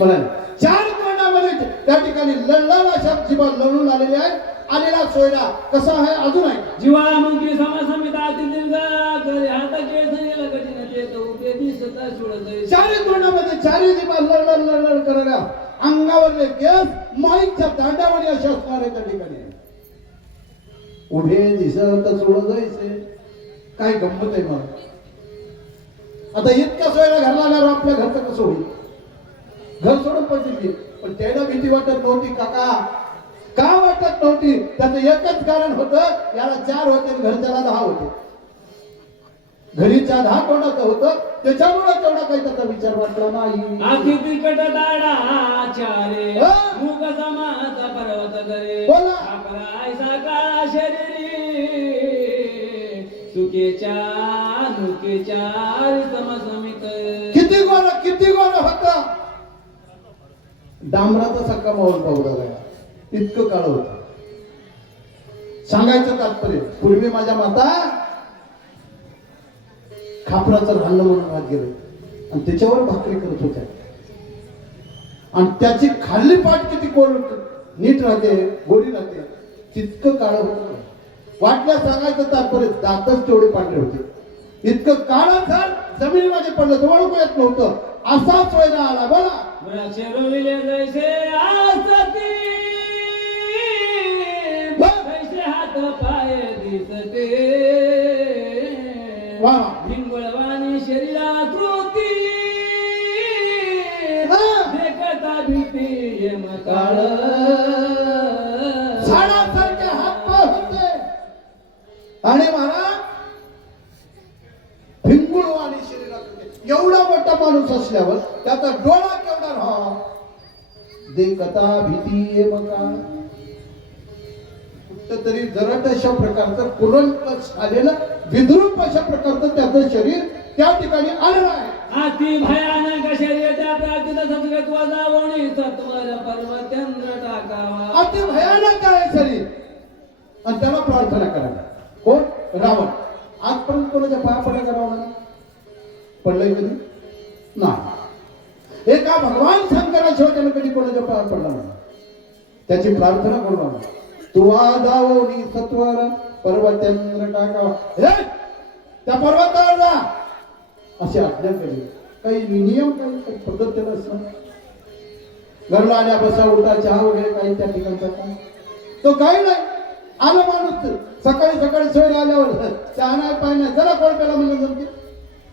मला चार तोंडामध्ये त्या ठिकाणी लढला अशा जीवा लढून आलेले आहेत. आलेला सोयरा कसा आहे अजून आहे. जीवा मुंगी समसमिता तिंगा करे हात के सनेला कठीण चेत उठे दिसता सुळत. चारही तोंडामध्ये चारही जीवा लढ करायला अंगावरले केस माईकच्या दांडावर असे असणार आहे त्या ठिकाणी. उभे दिसत सोडत जायचे, काय गंमत आहे. मग आता इतका सोयरा घरला आल्यावर आपल्या घरचं कसं होईल? घर सोडून पडली, पण त्याला भीती वाटत नव्हती. काका का वाटत नव्हती? त्याचं एकच कारण होतं, याला चार होते घरच्याला 10 होते. घरी 10 तोंडाचं होतं, त्याच्यामुळे तेवढा काही त्याचा विचार वाटला नाही. आखी तिकट दाडा चारे मुग समाचा पर्वत दरे बोला. ऐसा काळा शरीरी सुखेच्या नुकेच्या समसमित. किती गोड होता. डांबराचा सक्का मावून पाहू लागला, इतकं काळ होत. सांगायचं तात्पर्य, पूर्वी माझ्या माता खापराचं रान्न म्हणून राहत गेले आणि त्याच्यावर भाकरी करत होत्या. आणि त्याची खाल्ली पाठ किती नीट राहते, गोडी राहते, तितकं काळ होत. वाटल्या सांगायचं तात्पर्य, दातच तेवढे पांढरे होते. इतकं काळ जर जमिनीमध्ये पडलं जवळ येत नव्हतं. असा सोयरा आला. बोला. वृक्ष रोविले जैसे आसती जैसे हात पाय दिसते भिंगुळवाणी शरीराकृती देखता भीती यम काळ. झाडासारखे हात पाय होते आणि महाराज भिंगुळवाणी शरीराकृती. एवढा मोठा माणूस असल्यावर त्याचा डोळा केवढा राहा, देखता भीती यम काळ. तरी जरट अशा प्रकारचं पुरणच आलेलं विद्रूप अशा प्रकारचं त्याचं शरीर त्या ठिकाणी आलेलं आहे. अति भयानक शरीर त्या प्राकृत संस्कृत वजावणी सत्वर पर्वतेंद्र टाकावा. अति भयानक आहे शरीर आणि त्याला प्रार्थना करावी. कोण? रावण. आजपर्यंत कोणाच्या पाया पडल्या करावा नाही. पडलंय कधी? नाही. एका भगवान शंकराशिवाय त्यानं कधी कोणाच्या पायात पडला नाही. त्याची प्रार्थना करू नका. तुवा दावोनी सत्वर पर्वतेंद्र टाकावा, हे त्या पर्वतावर जा अशी आज्ञा केली. काही नियम काही पद्धत त्याला असं घरला आल्या बसा उठा चहा वगैरे काही त्या ठिकाणचा काय तो काही नाही. आलं माणूस सकाळी सोयला आल्यावर चहा नाही पाय नाही जरा कोण प्याला म्हणलं जमते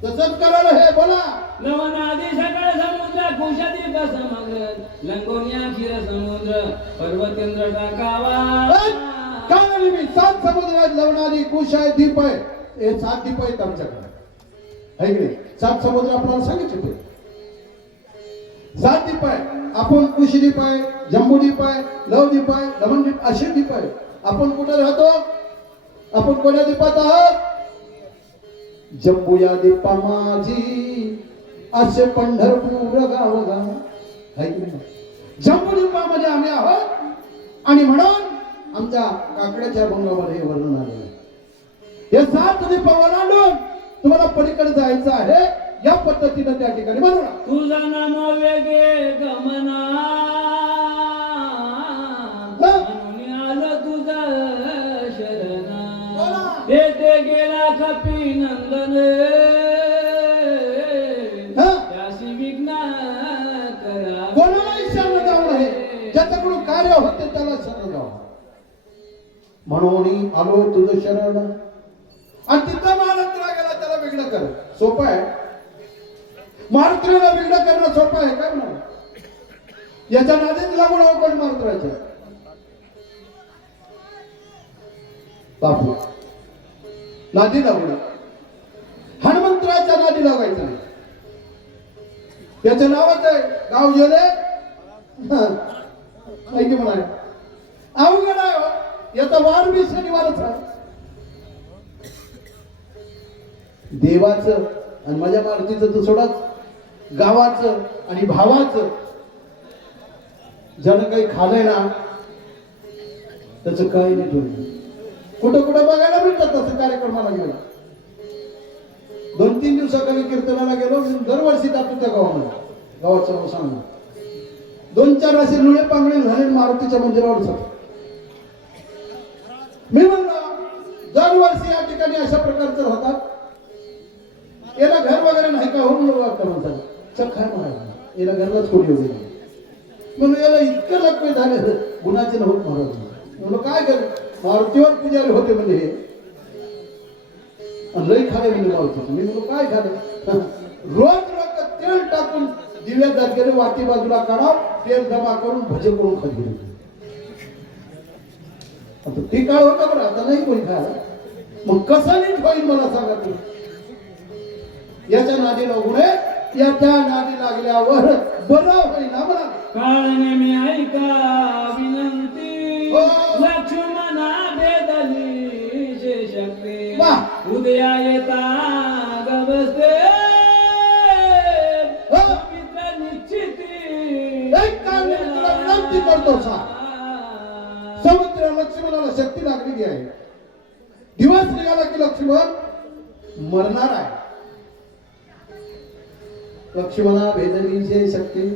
तसंच करायला. हे बोला लवण आधी सकाळ समुद्र कुशादी समग्र लंगोनिया क्षीर समुद्र पर्वतेंद्र टाकावा. काय नाही मी 7 समुद्र आहेत. लवणादी कुश आहे दीप आहे. हे 7 दीप आहेत आमच्याकडे आहे की नाही. 7 समुद्र आपल्याला सांगितले ते 7 दीप आहे. आपण कुशदीप आहे, जम्बूदीप आहे, लवदीप आहे, लवणदीप असे दीप आहे. आपण कुठे राहतो? आपण कोण्या दीपात आहात? जम्बू या दीपा माझी असे पंढरपूर गाव गाव आहे की नाही. जम्बू दीपामध्ये आम्ही आहोत आणि म्हणून आमच्या काकड्याच्या भंगामध्ये हे वर्णन आलेलं आहे. हे 7 दीप ओलांडून तुम्हाला पलीकडे जायचं आहे. या पद्धतीनं त्या ठिकाणी म्हणून तुझा नाम वेगे गमना म्हणून आलं तुझा शरणा येते गेला कपी नंदन त्याशी विघ्न करा. कोणालाही शरण जाऊ नये. ज्याच्याकडून कार्य होते त्याला शरण जाऊ. म्हणून आलो तुझं शरण. आणि तिथं महाराष्ट्रा गेला त्याला वेगळं कर. सोपं आहे. महाराष्ट्राला वेगळं करणं सोपं आहे काय म्हणा. याच्या नादीत लागून अवघड महाराष्ट्राच्या बापू नादी लागून हनुमंतराच्या नादी लागायचं नाही. त्याचं नावच आहे गाव गेले माहिती म्हणाय अवघड आहे. याचा वार बी शनिवारच आहे. देवाचं आणि माझ्या मारुतीचं तर सोडाच, गावाचं आणि भावाचं ज्यानं काही खाल्लंय ना त्याचं काही नाही ठेवलं. कुठं कुठं बघायला मिळतात तसं कार्यक्रमाला गेलो. 2-3 दिवसाखाली कीर्तनाला गेलो. दरवर्षी जातो त्या गावामध्ये. गावाचं नाव सांगा. 2-4 असे लुळे पांगळे झाले मारुतीच्या मंदिरावर जातो. मी म्हणलो दरवर्षी या ठिकाणी अशा प्रकारचं राहतात. याला घर वगैरे नाही का होऊन वाटतं म्हणतात. चल काय म्हणायला याला घरलाच कोणी होते म्हणून याला इतकं लक्ष्मी झाले गुणाचे नव्हत महाराज. म्हणून काय कर मारुतीवर पुजारी होते म्हणजे हे लई खाले म्हणजे मारुतीचं. मी म्हणून काय झालं रोज रोज तेल टाकून दिव्यात जात गेले. वाटी बाजूला काढाव तेल जमा करून भजे करून खात गेले. आता ती काळ होता बरं आता नाही कोणी खायला. मग कसं नीट होईल मला सांगा तुम्ही. याच्या नादी लागू नये. याच्या नादी लागल्यावर बरं होईल ना मला. काळने मी ऐका विनंती लक्ष्मणा बेदली शक्ती उदया येता गवस्ते मित्र निश्चिती. एक काम तुला विनंती करतो सा. समुद्र लक्ष्मणाला शक्ती लागलेली आहे. दिवस निघाला की लक्ष्मण मरणार आहे. लक्ष्मणा भेदनीचे शक्ती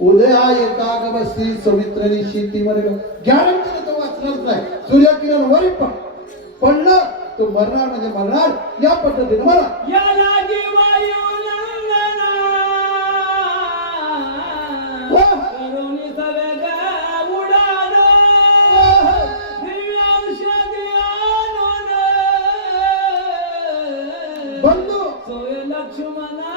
उदया येता गवस्ती सौमित्र निश्चिती मरेल. गॅरंटी तो वाचणारच नाही. सूर्यकिरण वरी पडलं तो मरणार म्हणजे मरणार. या पद्धतीने मला या लागी वायू लंगना करुणी सगळ्या उडाल दिव्य औषधी आणून बंधू सोय लक्ष्मणा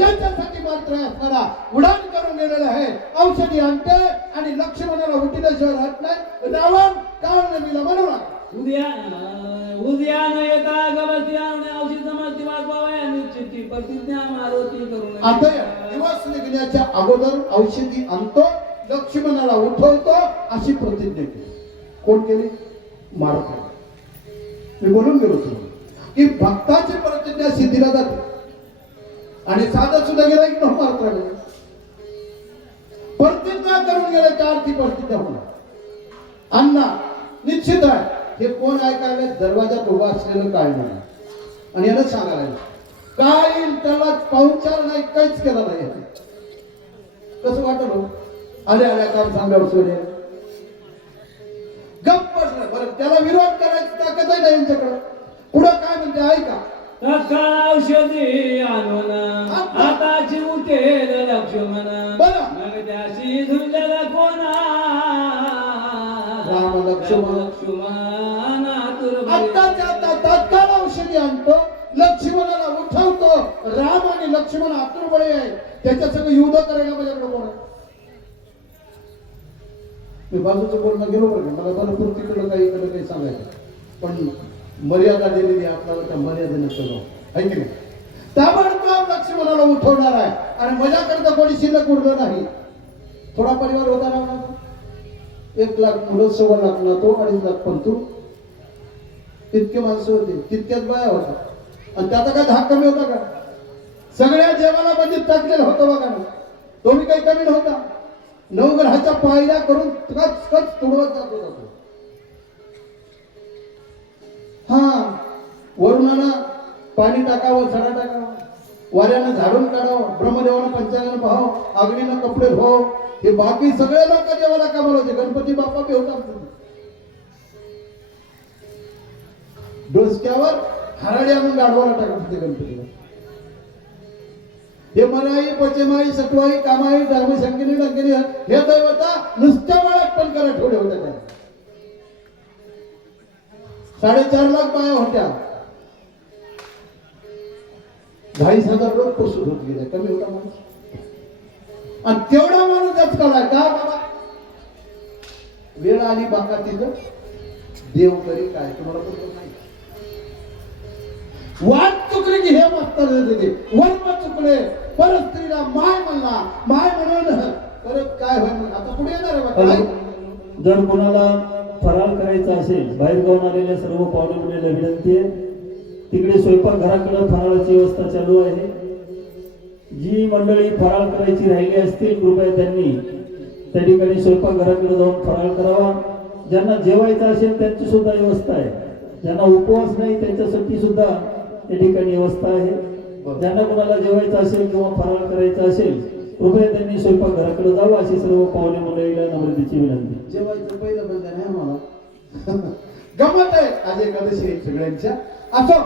याच्यासाठी मात्र असणारा उडान करून गेलेला आहे. औषधी आणते आणि लक्ष्मणाला उठल्याशिवाय राहत नाही. रावण काळनेमीला बनवला. उद्या न येता गवस्ती आणणे औषध समजती वाजवाव्या निश्चिती प्रतिज्ञा मारुती करून. आता दिवस निघण्याच्या अगोदर औषधी आणतो लक्ष्मणाला उठवतो अशी प्रतिज्ञा केली. कोण केली? मारुती. मी बोलून गेलो तुम्हाला की भक्ताची प्रतिज्ञा सिद्धीला जाते. आणि साधं सुद्धा गेला की नको मारत प्रतिज्ञा करून गेले तर ती प्रतिज्ञा होणार. अण्णा निश्चित आहे. हे कोण ऐकायला दरवाजात उभा असलेलं काय नाही आणि याला सांगायला काय त्याला पाहुणचार नाही, काहीच केला नाही. कसं वाटलं आल्या काम सांगावं सोडे गप्प बसलं. बरं त्याला विरोध करायची ताकद आहे ना यांच्याकडं. पुढं काय म्हणते ऐका. तत्काळ औषधी आणून हाताची उठेल लक्ष्मण बरं. मग त्याशी झुंजला कोणा राम लक्ष्मण आतुर आत्ताच्या आता तात्काळ औषधी आणतो, लक्ष्मणाला उठवतो. राम आणि लक्ष्मण आतुरबळे आहे, त्याच्या सगळं युद्ध करायला माझ्याकडे कोण आहे. मी बाजूचं बोलणं गेलो बरं, मला भरपूर तिकडं काही इकडं काही सांगायचं, पण मर्यादा दिलेली आपल्याला त्या मर्यादेनं सगळं आहे की नाही. ताबडतोब लक्ष्मणाला उठवणार आहे आणि माझ्याकडे कोणी शिल्लक उरलं नाही. थोडा परिवार होता ना, 1 लाख मुलं, 1.25 लाख ना तो, 2.5 लाख पण तू, तितके माणसं होते, तितक्याच बाया होता. आणि त्याचा काय धाक कमी होता का? सगळ्या जेवाला बंदीत टाकलेलं होतं बघा ना, तो मी काही कमी नव्हता. 9 ग्रहाच्या पायऱ्या करून कच कच तुडवत जात होता तो. हा वरुणानं पाणी टाकावं, सडा टाकावं, वाऱ्यानं झाडून काढावं, ब्रह्मदेवानं पंचांगानं पाहावं, अग्नीनं कपडे धुवावं, हे बाकी सगळे लोक देवाला कामाला होते. गणपती बाप्पा बी होता. डोसक्यावर हराडी आणून गाढवाला टाकत होते गणपतीला. हे मराई, पचेमाई, सटवाई, कामाई, धर्मशंकिनी, डंकिनी हे दैवता नुसत्या वेळात पण करा ठेवले होते. त्या 4.5 लाख बाया होत्या. 2,500 लोक प्रसूत होत गेले. कमी होता माणूस. आणि तेवढा माणूस जपकाला का बाबा वेळ आली बाका तिथं देव करी काय तुम्हाला बोलतो नाही. वाट चुकली की हे मागता देते, वर्म चुकले परत स्त्रीला माय म्हणला, माय म्हणून परत काय होईल. आता पुढे येणार आहे बा काय. जर कोणाला फराळ करायचा असेल, बाहेर गावून आलेल्या सर्व पाहुणे मुलीला विनंती आहे, तिकडे स्वयंपाक घराकडे फराळाची व्यवस्था चालू आहे. जी मंडळी फराळ करायची राहिली असतील कृपया त्यांनी त्या ठिकाणी स्वयंपाक घराकडे जाऊन फराळ करावा. ज्यांना जेवायचं असेल त्यांची सुद्धा व्यवस्था आहे. ज्यांना उपवास नाही त्यांच्यासाठी सुद्धा त्या ठिकाणी व्यवस्था आहे. ज्यांना कोणाला जेवायचं असेल किंवा फराळ करायचं असेल कृपया त्यांनी स्वयंपाक घराकडे जावं अशी सर्व पाहुणे मंडळीला नम्रतेची विनंती. जेवायचं पहिलं बंधन आहे मला गमत आहे आज एकादशी सगळ्यांच्या. असो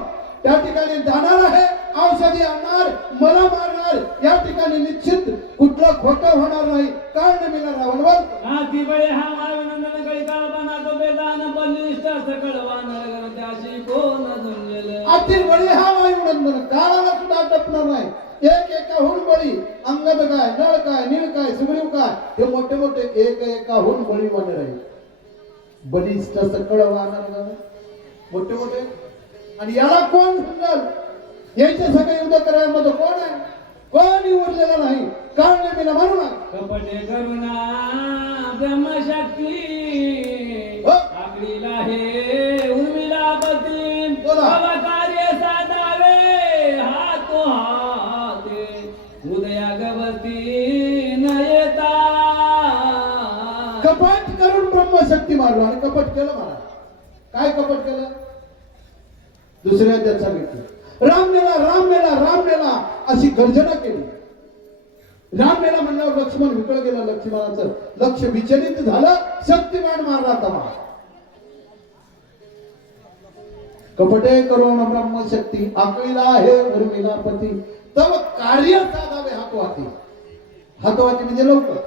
त्या ठिकाणी जाणार आहे, औषधी आणणार, मला मारणार, या ठिकाणी निश्चित कुठलं खोटं होणार नाही. कारण मी रावणवर हाती बळे हा मानंदन कळी काळपाना तो बेदान बलिष्ठ सकळ वानर त्याशी कोण झुंजल. आतील बळी हा वायुनंदन काळाला सुद्धा टपणार नाही. एकाहून बळी, अंगद काय, नळ काय, नीळ काय, सुग्रीव काय, हे मोठे मोठे एकाहून बळी वानर आहे. बलिष्ठ सकळ वानर मोठे मोठे. आणि याला कोण झुंजल? याचे सगळे युद्ध करायमध्ये कोण आहे? कोणी उरलेला नाही. कारण मी म्हणू ना कपटे करुणा ब्रह्मशक्ती आकडीला हे उर्मिला पती कार्य साधावे हातो हाते उदया गवती न येता. कपट करून ब्रह्मशक्ती मारलो आणि कपट केलं मला. काय कपट केलं? दुसऱ्या त्यात सांगितलं राम मेला, राम मेला, राम मेला अशी गर्जना केली. राम मेला म्हणल्यावर लक्ष्मण विकळ गेला. लक्ष्मणाचं लक्ष विचलित झालं. शक्तिमान मारला तमा. कपटे करून ब्रह्मशक्ती आकळीला हे उर्मिला पती तव कार्य साधावे हातवाती. हातवाती म्हणजे लवकर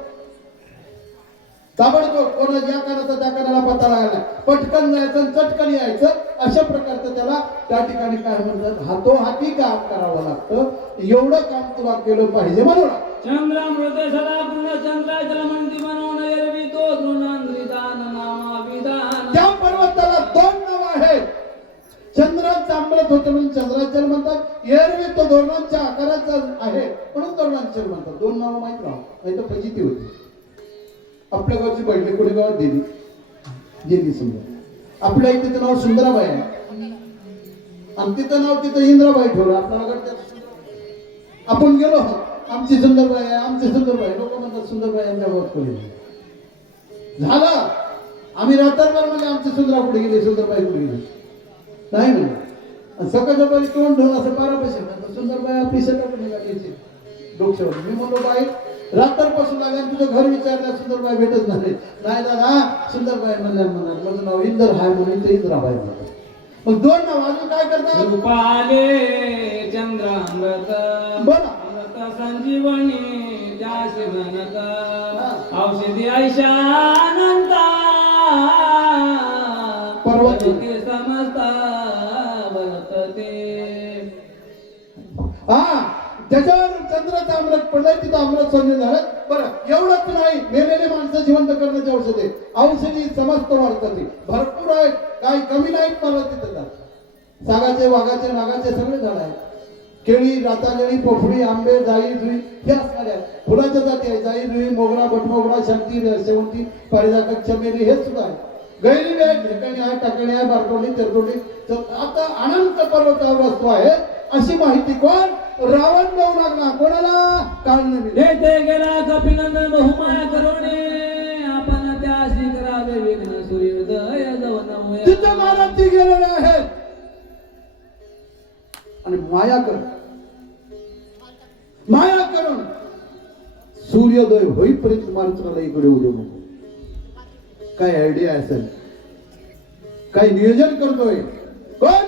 ताबडतोब कोणा ज्या कानाचा त्या कानाला पत्ता लागला, पटकन जायचं चटकन यायचं. अशा प्रकारचं त्याला त्या ठिकाणी काय म्हणतात हातोहाती काम करावं लागतं. एवढं काम तुला केलं पाहिजे म्हणून चंद्रामृत सदा पूर्ण चंद्राचल मंदी बनवून एरवी तो दृणांद्रिदान नामाभिधान. त्या पर्वताला 2 नाव आहेत. चंद्राचं अमृत होतं म्हणून चंद्राचल म्हणतात. एरवी तो धोरणांच्या आकाराचा आहे म्हणून धोरणांचल म्हणतात. 2 नाव माहित राहा नाही तर फजिती होती. आपल्या गावची बैठली कुठे गावात देवी समजा. आपल्या इथे नाव सुंदराबाई आहे आणि तिथं नाव तिथं इंद्राबाई ठेवलं. आपल्याला आपण गेलो आमची सुंदरबाई आहे, आमची सुंदरबाई. लोक म्हणतात सुंदरबाई आमच्या गावात कोणी झालं. आम्ही रात्रभर म्हणजे आमची सुंदरा कुठे गेली, सुंदरबाई कुठे गेली नाही म्हणजे आणि सकाळच्या तोंड धुवून असं बारा पैसे सुंदरबाई आपली शेतात निघाली डोक्यावर. मी म्हणलो बाई रात्रपासून लागल्या तुझं घर विचारल्या सुंदरबाई भेटत नाही. नाही दादा सुंदरबाई म्हणणार माझं नाव इंदर हाय म्हणून ते इंद्राबाई म्हणतात. मग दोन नाव अजून काय करतात? रूपाले चंद्रामृत बोला. अमृत संजीवनी त्यासी म्हणत औषधी ऐशानंता पर्वती. ते समजता वर्तते. हा त्याच्यावर चंद्राचं अमृत पडलंय तिथं अमृत संजय झालं. बरं एवढंच नाही, मेलेले माणसं जिवंत करण्याची औषधे औषधी समस्त वाढतात भरपूर आहेत, काही कमी नाहीत. मला तिथं सागाचे वाघाचे नागाचे सगळे झाड आहेत. केळी रातांजळी पोफळी आंबे जाई जुई हे असणारे आहेत. फुलाच्या जाती आहे जाई जुई मोगरा बटमोगरा शांती शेवंती पारिजातक चमेली हे सुद्धा आहे. गैरी आहे ढेकणी आहे टाकणी आहे बारटोली तेरटोली. आता अनंत पर्वतावर वस्तू आहे. अशी माहिती कोण? रावण देऊ लागला. कोणाला? काढणं ते गेला कपिनंदन बहुमाया करुणे आपण त्यासी करावे विघ्न सूर्योदय जवन तिथं महाराज ती गेलेले आहेत. आणि माया करून सूर्योदय होईपर्यंत मारुतीला इकडे उडू नको. काय आयडिया असेल, काय नियोजन करतोय कोण?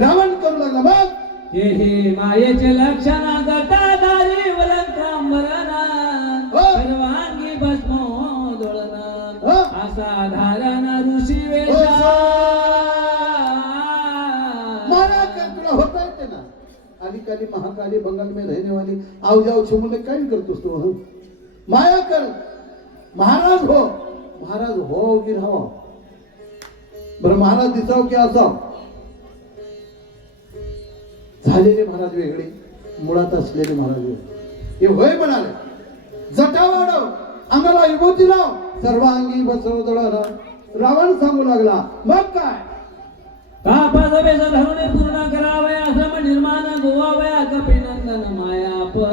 रावण करू लागला. मग हे मायेचे लक्षण गटाधारी वलंकांबरना सर्वांगी भस्मोदोळना असा धारणा ऋषी वेशा. माया कर तुला होता येते ना. आली काली महाकाली बंगाल में रहने वाली आओ जाओ छुमुले काय करतोस तू? माया कर. महाराज हो. महाराज हो की राहावा. बरं महाराज दिसाव की असाव. झालेले महाराज वेगळे, मुळात असलेले महाराज वेगळे. हे होय म्हणाले. जटा वाढव अंगाला विभूती लाव सर्वांगी बसव दळा. रावण सांगू लागला. मग काय? तापाजबेचा धरुणे पूर्ण करावया सम निर्माण गोवावया कपिनंदन माया पण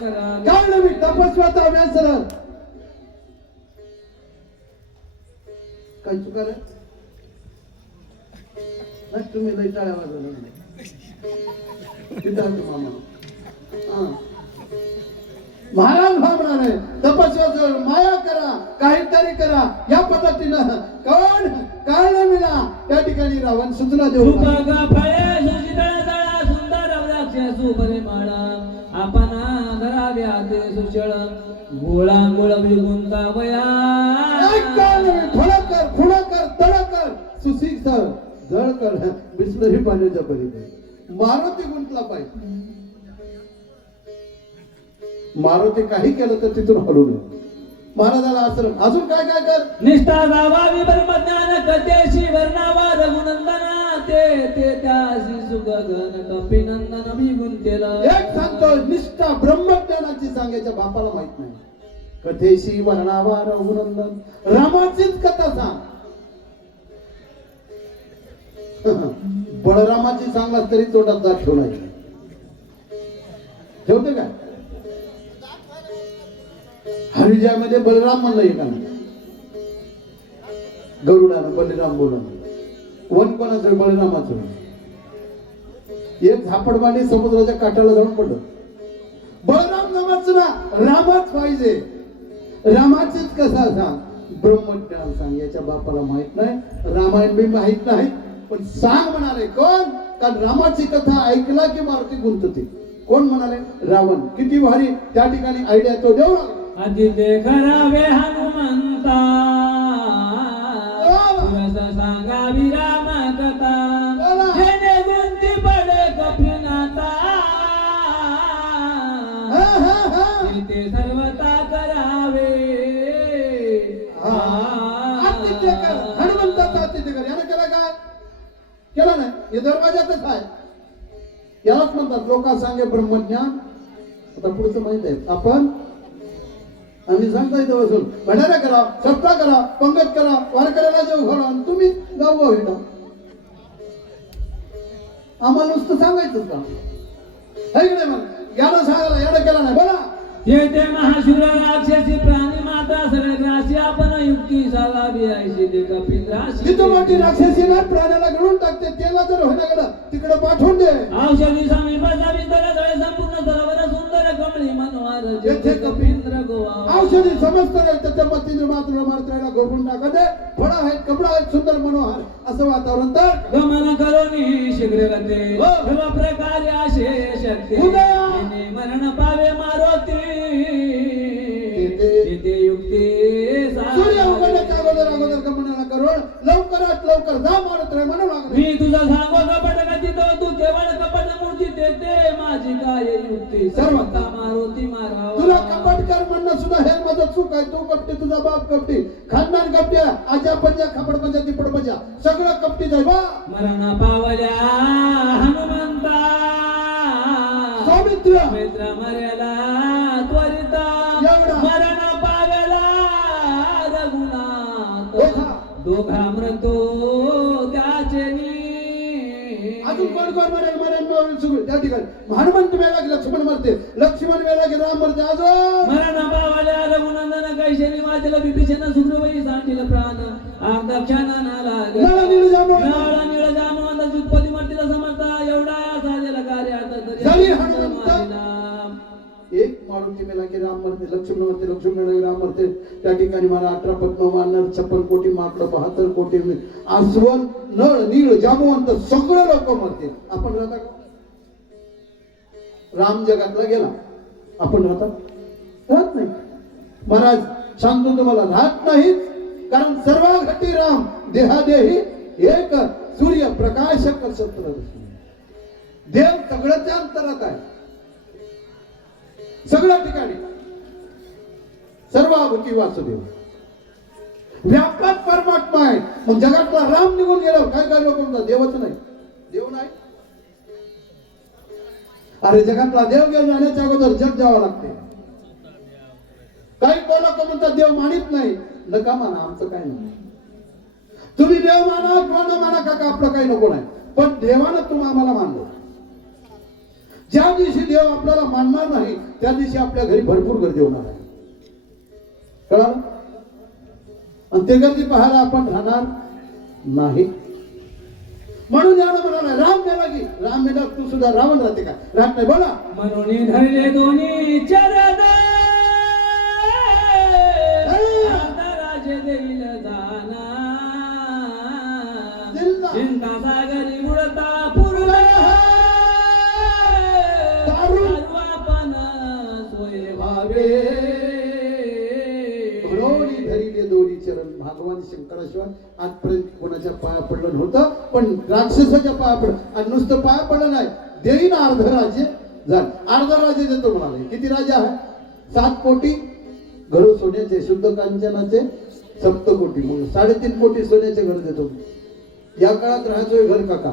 करावे. काय नवी तपस्वाचा व्यासर काय चुकाल ना. तुम्ही लई टाळ्या वाजवल्या मामा. महाराज भावणार आहे तपस्या माया करा काहीतरी करा या पद्धतीनं. कोण? कारण मिळा. त्या ठिकाणी रावण सूचना देऊ सुभग फळे सुचिता जळा सुंदर वृक्ष सुपरिमळ आपण धराव्या ते सुचळ गोळा गोळ विगुंतावया. खुणकर तळकर सुशिक्षर जळकर बिस्लरी पाण्याच्या पलीकडे. मारुती गुंतला पाहिजे. मारुती काही केलं तर तिथून हलू नये. महाराजाला आश्रम अजून काय काय कर. निष्ठा गावावी ब्रह्मज्ञान कथेशी वर्णावा रघुनंदना ते त्याशी सुगगन कपिनंदन विगुंतेल. एक सांगतो निष्ठा ब्रह्मज्ञानाची सांगायच्या बापाला माहित नाही. कथेशी वर्णावा रघुनंदन रामाचीच कथा सांग. बळरामाची सांगलास तरी तोटात जात ठेवणार. ठेवते काय? हरिजयामध्ये बलराम म्हणलं एकानं. गरुडानं बलराम बोलून वन कोणाचं? बलरामाचं. एक झापडवाणी समुद्राच्या काठाला जाऊन पडलं. बलराम नावाचं ना रामच पाहिजे. रामाचीच कसा सांग. ब्रह्मज्ञान सांग. याच्या बापाला माहित नाही. रामायण बी माहित नाही पण सांग म्हणाले. कोण? कारण रामाची कथा ऐकला की मारुती गुंतते. कोण म्हणाले? रावण. किती भारी त्या ठिकाणी आयडिया तो देऊ लागला. अतिथे करावे हनुमंता रस सांगावी राम कथा जेणे गुंती पडे कपिनाता ते सर्वता करावे. आतिथ्य कर. हनुमंताचा आतिथ्य कर. यानं केला काय? केला नाही. हे दरवाजातच आहे. यालाच म्हणतात लोका सांगे ब्रह्मज्ञान. आता पुढचं माहित आहे. आपण आम्ही सांगता इथं बसून भंडारा करा सप्ताह करा पंगत करा वारकऱ्याला जेव घाला आणि तुम्ही गाव भेटा. आम्हाला नुसतं सांगायचं का? मग यानं सांगायला यानं केला नाही. बोला. ते महाशूर राक्षसी प्राणी माता सगळे ग्रासी आपण युक्ती सालावी ऐशी ते कपिंद्राशी तिथं मोठी राक्षसी ना प्राण्याला गळून टाकते, त्याला जर होईना गेलं तिकडे पाठवून दे. औषधी समीपाचा विंदर जळे संपूर्ण सरोवर सुंदर कमळी मनोहर जेथे कपिंद्र गोवा औषधी समजत नाही त्याच्या पत्नीने मात्र मात्राला गोठून टाका दे. फळं आहेत, कपडा आहेत, सुंदर मनोहर असं वातावरण तर गमन करोनी शीघ्र रते हो. सर्व प्रकारे असे शक्ती उदया. येणे मरण पावे मारोती तेथे युक्ती सूर्य उगवण्याच्या अगोदर गमनाला करून लवकरात लवकर जा मारत रे म्हणून लागले. मी तुझा सांगो कपट गती तो तू केवळ कपट मूर्ती देते माझी काय युक्ती सर्वता मारुती मारावा तुला कपट कर म्हणणं सुद्धा हे माझं चूक आहे. तू कपटी, तुझा बाप कपटी, खानदान कपट्या, आजा पंजा, खापड पंजा, तिपड पंजा, सगळं कपटी जाय बा. मरण पावल्या हनुमंता सौमित्र मित्र मर्याला त्वरिता एवढा. मरण पावला रघुनाथ दोघा. दोघा मृतो त्याचे अजून कोण कोण मरेल सगळं त्या ठिकाणी. हनुमंत मेला की लक्ष्मण मरते, लक्ष्मण मेला की राम मरते. अजून मरण पावल्या रघुनंदन कैशरी वाचलं विभीषण सुग्रीवही सांडील प्राण अर्धा क्षणाना नळ नीळ जांभूळ. नळ नीळ जांभूळ उत्पत्ती मर्तीला समजता एवढा साजेला कार्यात जरी तरी हनुमंत मारिला. एक मारुती मेला की राम मरते, लक्ष्मण मरते, लक्ष्मण मेला की राम मरते. त्या ठिकाणी मला 18 पद्म मारणार, 56 कोटी माकड, 72 कोटी आसवन, नळ नीळ जांबवंत सगळे लोक मरते. आपण राहता का? राम जगातला गेला, आपण राहत नाही. महाराज सांगतो तुम्हाला, राहत नाही. कारण सर्व घटी राम देहादेही एक सूर्य प्रकाशक सत्र. देव सगळ्याच्या अंतरात आहे, सगळ्या ठिकाणी सर्वाभूती वासुदेव व्यापक परमात्मा आहे. मग जगातला राम निघून गेल्यावर काय काय लोक म्हणतात देवच नाही, देव नाही. अरे जगातला देव गेला जाण्याच्या अगोदर जग जावं लागते. काही लोक म्हणतात देव मानित नाही. नका माना, आमचं काय नाही. तुम्ही देव माना किंवा न माना काका, आपलं काही नको नाही. पण देवानं तुम्ही आम्हाला मानलं. ज्या दिवशी देव आपल्याला मानणार नाही त्या दिवशी आपल्या घरी भरपूर गर्दी होणार आहे. कळालं? आणि ते गर्दी पाहायला आपण राहणार नाही. म्हणून यानं म्हणाला राम मेला की राम मेला, तू सुद्धा रावण राहते का? राहत नाही. बोला. म्हणून धरले दोन्ही चरण राजे देईल जाना चिंता सागरी बुडता पूर्व आपण सोय व्हावे. घडोळी धरिले दोन्ही चरण. भगवान शंकराशिवाय आजपर्यंत कोणाच्या पाया पडलं नव्हतं, पण राक्षसाच्या पाया पडलं. आणि नुसतं पाया पडलं नाही, देईन अर्ध राज्य झालं. अर्ध राज्य देतो म्हणाले. किती राज्य आहे? 7 कोटी घर सोन्याचे, शुद्ध कांचनाचे 7 कोटी, मग 3.5 कोटी सोन्याचे घर देतो. या काळात राहायचोय घर काका.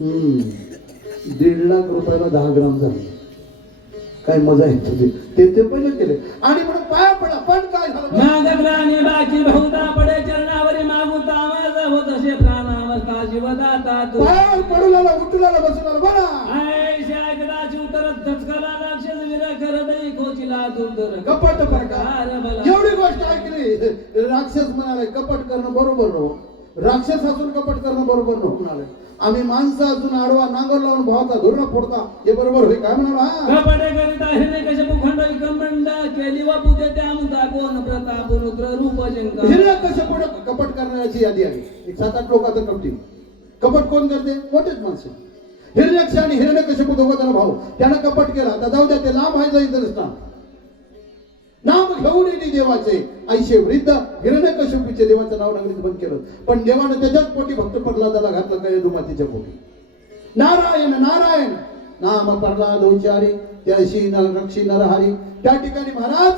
1.5 लाख रुपयाला 10 ग्राम झाले. काय मजा येत होती. ते पहिले केले आणि म्हणून पाया पडला. पण काय झालं? नागग्राने बाकी बहुता पडे चरणावरी मागुता माझा होत असे प्राणावस्था जीवदाता तू पायावर पडू लागला, उठू लागला, बसू लागला. बघा ऐशा एकदाची उत्तरत धचकला राक्षस विर करदई खोचिला दुर्धर कपट प्रकार. एवढी गोष्ट ऐकली. राक्षस म्हणाले कपट करणं बरोबर नव्हतं. राक्षस असून कपट करणं बरोबर नव्हतं म्हणाले. आम्ही माणसं असून आडवा नांगर लावून भावाचा धुरणा फोडता हे बरोबर होईल काय म्हणाला? कपट करिता हिरण्य कश्यप खंड विकंबंड केली वा पूजे त्या मुदा कोण प्रताप रुद्र रूप जंका. हिरण्यकश्यप कपट करण्याची यादी आहे. एक 7-8 लोकांचं कपटी. कपट कोण करते? मोठेच माणसं. हिरण्यक्ष आणि हिरण्यकश्यप दोघं जण भाऊ. त्यानं कपट केला. आता जाऊ द्या, ते लांब आहे जायचं नाम घेऊन येते देवाचे. ऐशे वृद्ध हिरण्यकश्यपूचे देवाचं नाव नगरीत बंद केलं. पण देवानं त्याच्याच पोटी भक्त प्रल्हादाला घातलं काय दुमातीच्या पोटी. नारायण नारायण नाम प्रल्हाद उच्चारी त्याशी रक्षी नरहरी. त्या ठिकाणी महाराज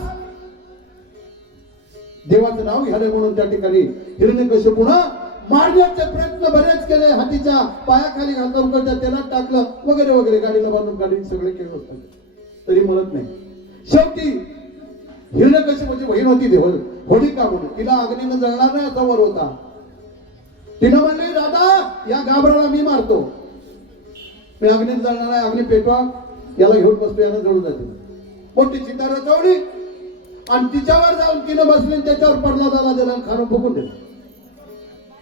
देवाचं नाव घ्याले म्हणून त्या ठिकाणी हिरण्यकश्यपूनं मारण्याचे प्रयत्न बरेच केले. हातीच्या पायाखाली घातलं, उकडच्या तेलात टाकलं वगैरे वगैरे, गाडीला बांधून गाडी सगळे केलं असतं, तरी म्हणत नाही. शेवटी हिरण्यकश्यपूची बहीण होती होलिका म्हणून, तिला अग्नीनं जळणार नाही असा वर होता. तिनं म्हणली दादा या घाबराला मी मारतो, मी अग्नीत जळणार आहे, अग्नी पेटवा, याला घेऊन बसतो, याला जळून जाते. मोठी चिता रचवली आणि तिच्यावर जाऊन तिनं बसले आणि त्याच्यावर प्रल्हादाला दिला आणि खाणं फुकून दिलं.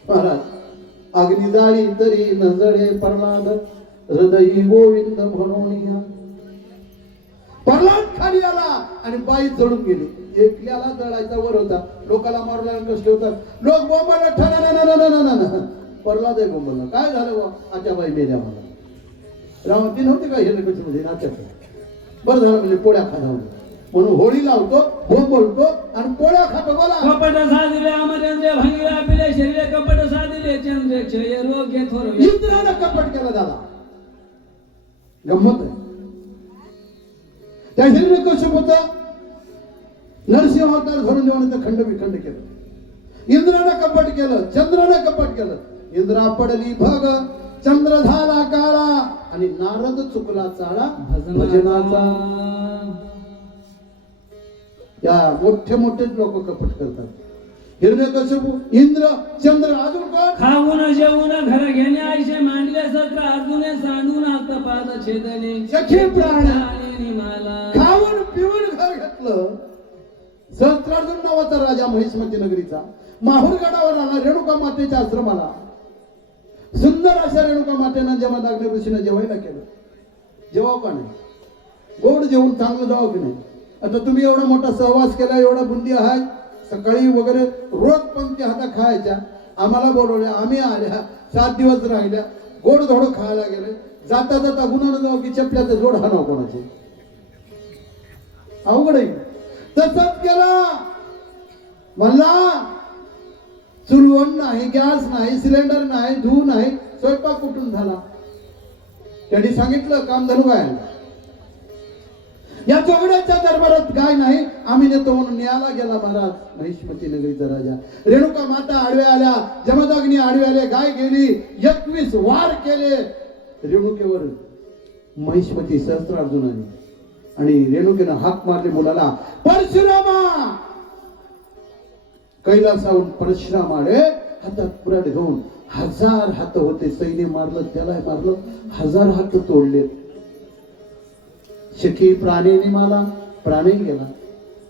महाराज अग्नी जाळी तरी न जळे प्रल्हाद हृदयी गोविंद म्हणून या. प्रल्हाद खाली आला आणि बाई जळून गेली. एकल्याला जळायचा वर होता, लोकाला मारला कष्ट होतात. लोक बोंबाला ठना प्रल्हाद आहे बोंबाला. काय झालं बा? आता बाई मेल्या मला. रामती नव्हती का हे कशी म्हणजे नाचत. बरं झालं म्हणजे पोळ्या खाणं म्हणून होळी लावतो, बोंब बोलतो आणि पोळ्या खातो. बोला कपट साधिले अमरेंद्र भंगिरा पिले शरीरे कपट साधिले चंद्र क्षय रोग्य थोर. इंद्रानं कपट केला दादा. गंमत आहे. त्या हिरण्यकश्यपूचं नरसिंह अवतार धरून देवाने खंड विखंड केलं. इंद्रानं कपट केलं, चंद्रानं कपट केलं. इंद्रा पडली भग, चंद्र झाला काळा आणि नारद चुकला चाळा भजनाचा. या मोठे मोठेच लोक कपट करतात. हिरण्यकश्यपू, इंद्र, चंद्र, अजून कोण? खाऊन जेवून घर घेणे आईचे मांडले सत्र अर्जुने सांडून पाद छेदने सखी प्राण निमाला. खाऊन पिऊन घर घेतलं. सहस्त्रार्जुन नावाचा राजा महिष्मती नगरीचा माहूर गडावर आला रेणुका मातेच्या आश्रमाला. सुंदर अशा रेणुका मातेनं जेव्हा दागणे ऋषीनं जेवायला केलं. जेव्हा का नाही गोड जेवून चांगलं जावं की नाही. आता तुम्ही एवढा मोठा सहवास केला, एवढा बुंदी आहात, सकाळी वगैरे रोज पंक्ती हाता खायच्या. आम्हाला बोलवल्या, आम्ही आल्या, 7 दिवस राहिल्या, गोड धोड खायला गेले. जाता जाता गुन्हा जाऊ की चपल्याचं जोड हाणाव कोणाचे. अवघड आहे. तसंच केला. म्हणला चुलवण नाही, गॅस नाही, सिलेंडर नाही, धू नाही, स्वयंपाक कुठून झाला. त्यांनी सांगितलं कामधनू गाय या चोगड्याच्या दरबारात गाय नाही, आम्ही नेतो म्हणून न्यायला गेला महाराज महिष्मती नगरीचा राजा. रेणुका माता आडव्या आल्या, जमदाग्नी आडवे आले, गाय गेली. 21 वार केले रेणुकेवर महिष्मती सहस्त्रार्जुनाने. आणि रेणुकेनं हाक मारले मुलाला, परशुरामा. कैलासाहून परशुराम आले, हातात पुराड घेऊन. 1000 हात होते. सैन्य मारलं, त्याला मारलं, 1000 हात तोडले. शकी प्राणेने मला, प्राणी गेला.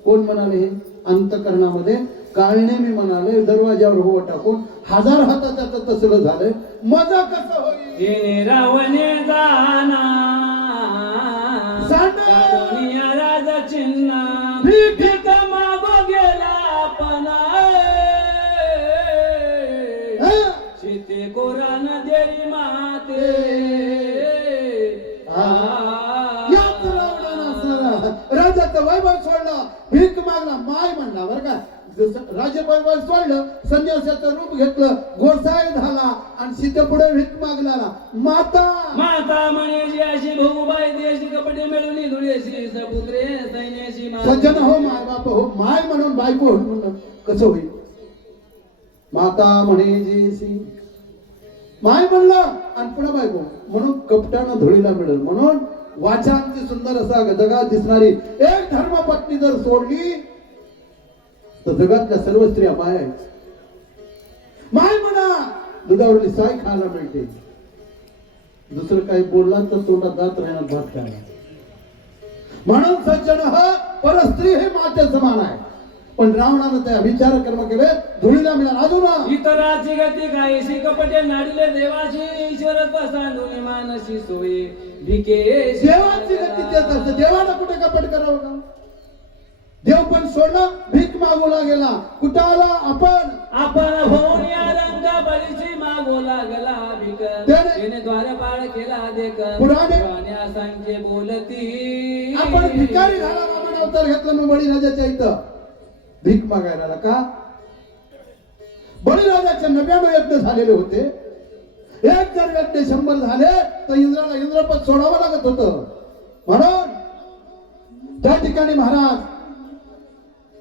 कोण म्हणाले? हे अंतकरणामध्ये काळणे मी म्हणाले, दरवाजावर हो टाकून 1000 हाताचं तसलं झालंय. मजा कसं होईल? येणे रावणे जाना सांडा राज चिन्ना भीक मागो गेला पणा शेते कोरान देरी माते. राजाचं वैभव सोडलं, भीक मागला, माय म्हणला. बरं का, राज्य वैभव सोडलं, संन्यासाचं रूप घेतलं, गोसाई झाला आणि सीतेपुढे भीक मागला. माता माता म्हणे अशी भाऊबाई देशी कपडे मिळवली धुळेशी सपुत्रे सैन्याशी. सज्जन हो, माय बाप हो, माय म्हणून बायको हो म्हणलं कसं होईल. माता म्हणे जेसी, माय म्हणलं आणि पुन्हा बायको म्हणून कपटानं धुळीला मिळेल. म्हणून वाचांची सुंदर असा जगात दिसणारी एक धर्मपत्नी जर सोडली तर जगातल्या सर्व स्त्रिया माय आहेत. माय म्हणा दुधावरली साय खायला मिळते. दुसरं काही बोलला तर तोंडात जात राहणार भात खायला. म्हणून सज्जन हा परस्त्री हे माते समान आहे. पण रावणानं त्या विचार कर्म केले, धुळीला मिळाला. अजून इतराची गती काहीशी कपटे नाडले देवाची ईश्वरत्व सांडून मानसी सोयी भिके. देवाची गती तेच असते. देवाला कुठे कपट करावं का? देव पण सोडला, भीक मागवला गेला. कुठं आला? आपण होऊन या रंगा बळीची मागो लागला भिक. त्याने द्वारपाळ केला देख पुराणे असंख्य बोलती. आपण भिकारी झाला, वामन अवतार घेतला मी बळीराजाच्या इथं भीक मागायला. का? बळीराजाचे 99 यज्ञ झालेले होते. एक जर यज्ञ 100 झाले तर इंद्राला इंद्रपद सोडावं लागत होतं. म्हणून त्या ठिकाणी महाराज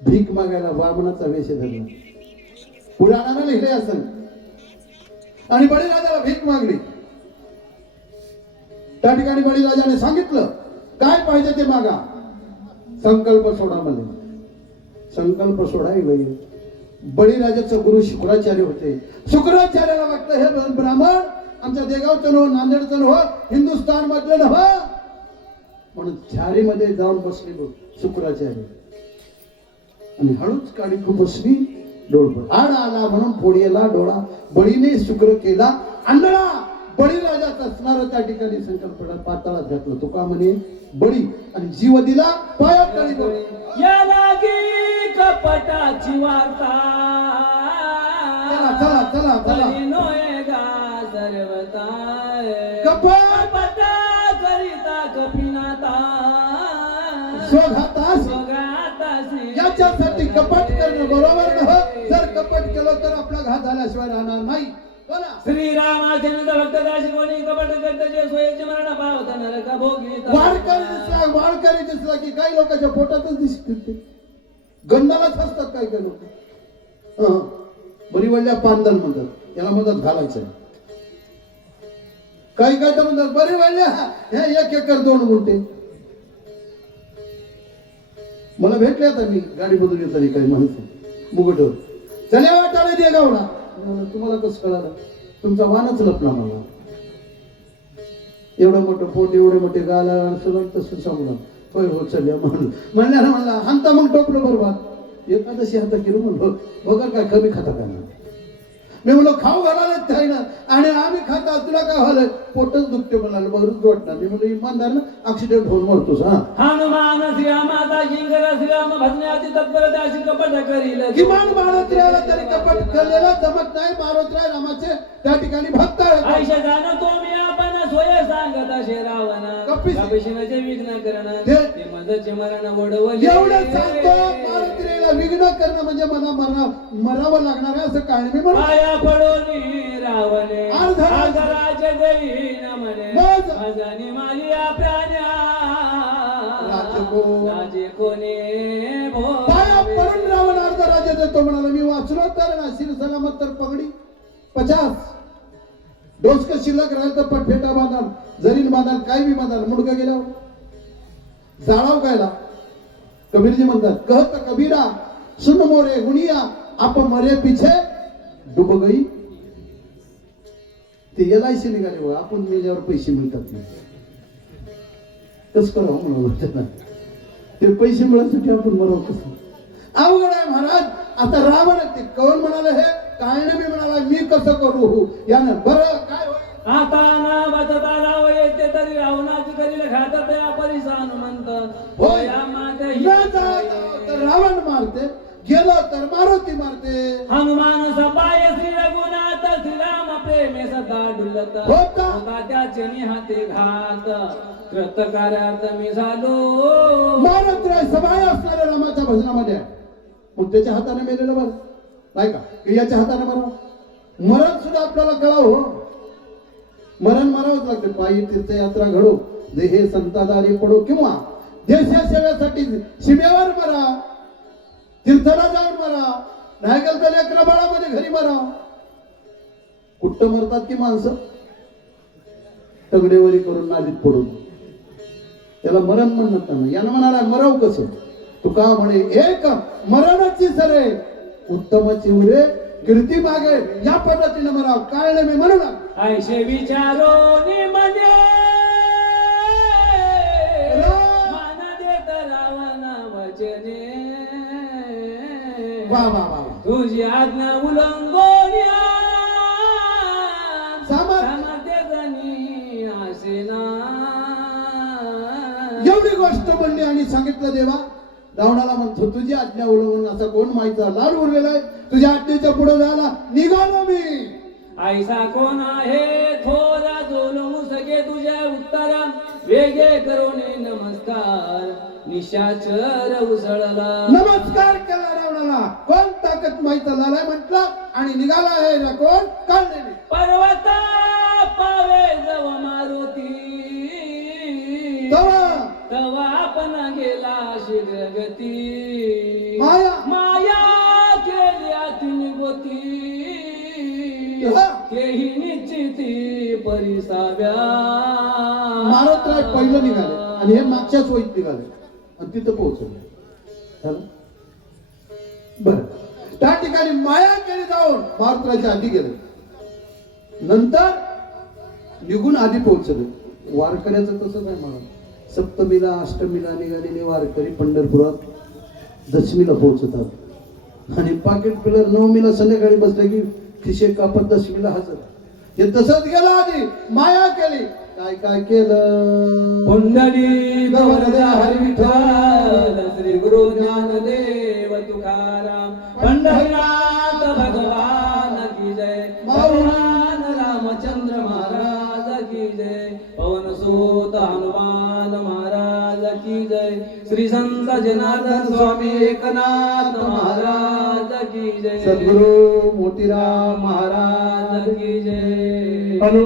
भीक मागायला वामनाचा वेश धरला. पुराणानं लिहिले असेल. आणि बळीराजाला भीक मागली. त्या ठिकाणी बळीराजाने सांगितलं काय पाहिजे ते मागा, संकल्प सोडा म्हणे. संकल्प सोडाय बाई. बळीराजाचं गुरु शुक्राचार्य होते. शुक्राचार्याला वाटलं हे ब्राह्मण आमच्या देगावचं नव्ह, नांदेडचं नव्ह, हिंदुस्थान मधलं नव्ह. म्हणून झारीमध्ये जाऊन बसलेलो शुक्राचार्य आणि हळूच काळी खूप बसली डोळपट आड आला म्हणून फोडीला डोळा बळीने शुक्र केला आंधळा बळीराजाच असणार त्या ठिकाणी संकल्पना पाताळात घातलं तुका म्हणे बळी आणि जीव दिला पायात तळी बळी. या लागी कपटाची वार्ता चला चला चला चला बळी नोय गा सर्वताय कपट करिता कपिनाता स्वघातास स्वघातासी याच्यासाठी कपट करणं बरोबर नव्हे जर कपट केलं तर आपला घात झाल्याशिवाय राहणार नाही बोला श्रीरामाचंद्र भक्त दासी कोणी कपट करत जे सोयीचे मरण पावत नरक भोगी वारकरी दिसला की काही लोकांच्या पोटातच दिसते गंधालाच असतात काही काही लोक बरी वडल्या पांदन म्हणतात याला मदत घालायचं काही काय तर म्हणतात बरी वडल्या हे 1 एकर 2 गुंठे मला भेटले आता मी गाडी बदलून येताना काही माणसं मुगटवर चल्या वाटायला दे गावला तुम्हाला कसं कळालं तुमचा वानच लपला मला एवढं मोठं पोट एवढे मोठे गाला सगळं तसं सांगलं होय हो चल्या म्हणल्यानं म्हणला हांता मग टोपलं बरोबर एकादशी हाता केलं म्हणलं वगैरे काय कमी खाता का ना मी म्हणलो खाऊ घालायला आहे ना आणि आम्ही खाता तुला काय व्हायला पोटच दुखते म्हणाल बरोबर वाटणार मी म्हणलं इमानदार ना ऍक्सिडेंट होऊन मरतोस हा हनुमान श्रीरामाचा किंकर श्रीराम भजण्याची तत्परता अशी कपट करील किमान बाळोत्र्याला तरी कपट केलेला जमत नाही बाळोत्र्या रामाचे त्या ठिकाणी भक्त आहेत आयुष्य जाणतो मी आपण सोय सांगत असे रावणा कपिस. कपिशिनाचे विघ्न करणं ते मजचे मरण वडवले एवढं सांगतो बाळोत्र्याला विघ्न करणं म्हणजे मला मरावं लागणार आहे असं काय मी म्हणतो पाया पडोनी रावणे अर्धराज. अर्धराज देईन म्हणे मज. मजनी मालिया प्राण्या राजे कोणे भो पाया पडून रावण अर्धा राजा देतो म्हणाला मी वाचलो तर नाशिर सलामत तर पगडी 50 डोसक शिल्लक राहील तर पटफेटा बांधाल जरीन बांधाल काय बी बांधाल मुडका गेल्यावर जाळाव कायला कबीरजी म्हणतात कहत कबीरा सुन मोरे गुणिया आप मरे पिछे डुब गई ते LIC निघाले बघा आपण मेल्यावर पैसे मिळतात नाही कसं करावं म्हणून ते पैसे मिळण्यासाठी आपण मराव कसं अवघड आहे महाराज आता रावण ते कौन म्हणाले हे काळणे मी म्हणाला मी कसं करू यानं बरं काय होईल आता ना बचता राव येते तरी रावणाची करील घातत या परिसान म्हणत होय. या माते न जाता तर रावण मारते गेलो तर मारुती मारते हनुमान सपाय श्री रघुनाथ श्रीराम प्रेमे सदा डुलत होता. त्याचे निहाते घात कृत कार्यार्थ मी झालो मारत राय सबाय असणाऱ्या रामाच्या भजनामध्ये आहे. मग त्याच्या हाताने मेलेलं बरं नाही का की याच्या हाताने मरावं मरण सुद्धा आपल्याला कळावं हो मरण मारावंच लागते पायी तीर्थयात्रा घडो देहे संतादारी पडो किंवा देशासेवेसाठी सीमेवर मरा तीर्थाला जाऊन मरा नाही गेल तर लेकरा बाळामध्ये घरी मरा कुठं मरतात की माणसं तगडेवरी करून नालीत पडून त्याला मरण म्हणत नाही यानं म्हणाला मराव कसं तुका म्हणे एक मरणाची सरे उत्तमाची उरे कीर्ती मागे या पद्धतीने मराव काय मी म्हणू ना ऐशे विचारो निमने मान देत रावणा वचने वा वा वा तुझी आज्ञा उल्लंघोन्या सामर्थ्य जनी आसेना एवढी गोष्ट म्हणली आणि सांगितलं देवा रावणाला म्हणतो तुझी आज्ञा उल्लंघन असा कोण माहिती लाल उरलेला आहे तुझ्या आज्ञेच्या पुढे जायला निघालो मी ऐसा कोण आहे थोरा जोलमू सगे तुझ्या उत्तर वेगे करोने नमस्कार निशाचर उसळला नमस्कार केला रावणाला कोण ताकद माहिती झालाय म्हटलं आणि निघाला आहे ना कोण काढले पर्वता पावे जव मारुती तवा आपण गेला शीघ्रगती माया केल्या तिने गोती तेही निश्चिती परिसाव्या मारुतराय पहिलं निघाले आणि हे मागच्याच वहीत निघाले आणि तिथं पोहोचले बर त्या ठिकाणी माया केली जाऊन मारुतरायच्या आधी गेले नंतर निघून आधी पोहोचले वारकऱ्याचं तसं काय म्हणा सप्तमीला अष्टमीला निघालेले वारकरी पंढरपुरात दशमीला पोहोचतात आणि पाकिट पिलर नवमीला संध्याकाळी बसले की खिशे कापत दशमीला हजर. हे तसंच गेलं. आधी माया केली. काय काय केलं. पुंडली गवरदा हरी विठ्ठल श्री गुरु ज्ञानदेव तुकाराम पंढरीनाथ भगवान की जय भगवान रामचंद्र महाराज की जय पवन सुत हनुमान महाराज की जय श्री संत जनार्दन स्वामी एकनाथ महाराज की जय सद्गुरु मोतीराम महाराज महाराज की जय. अनु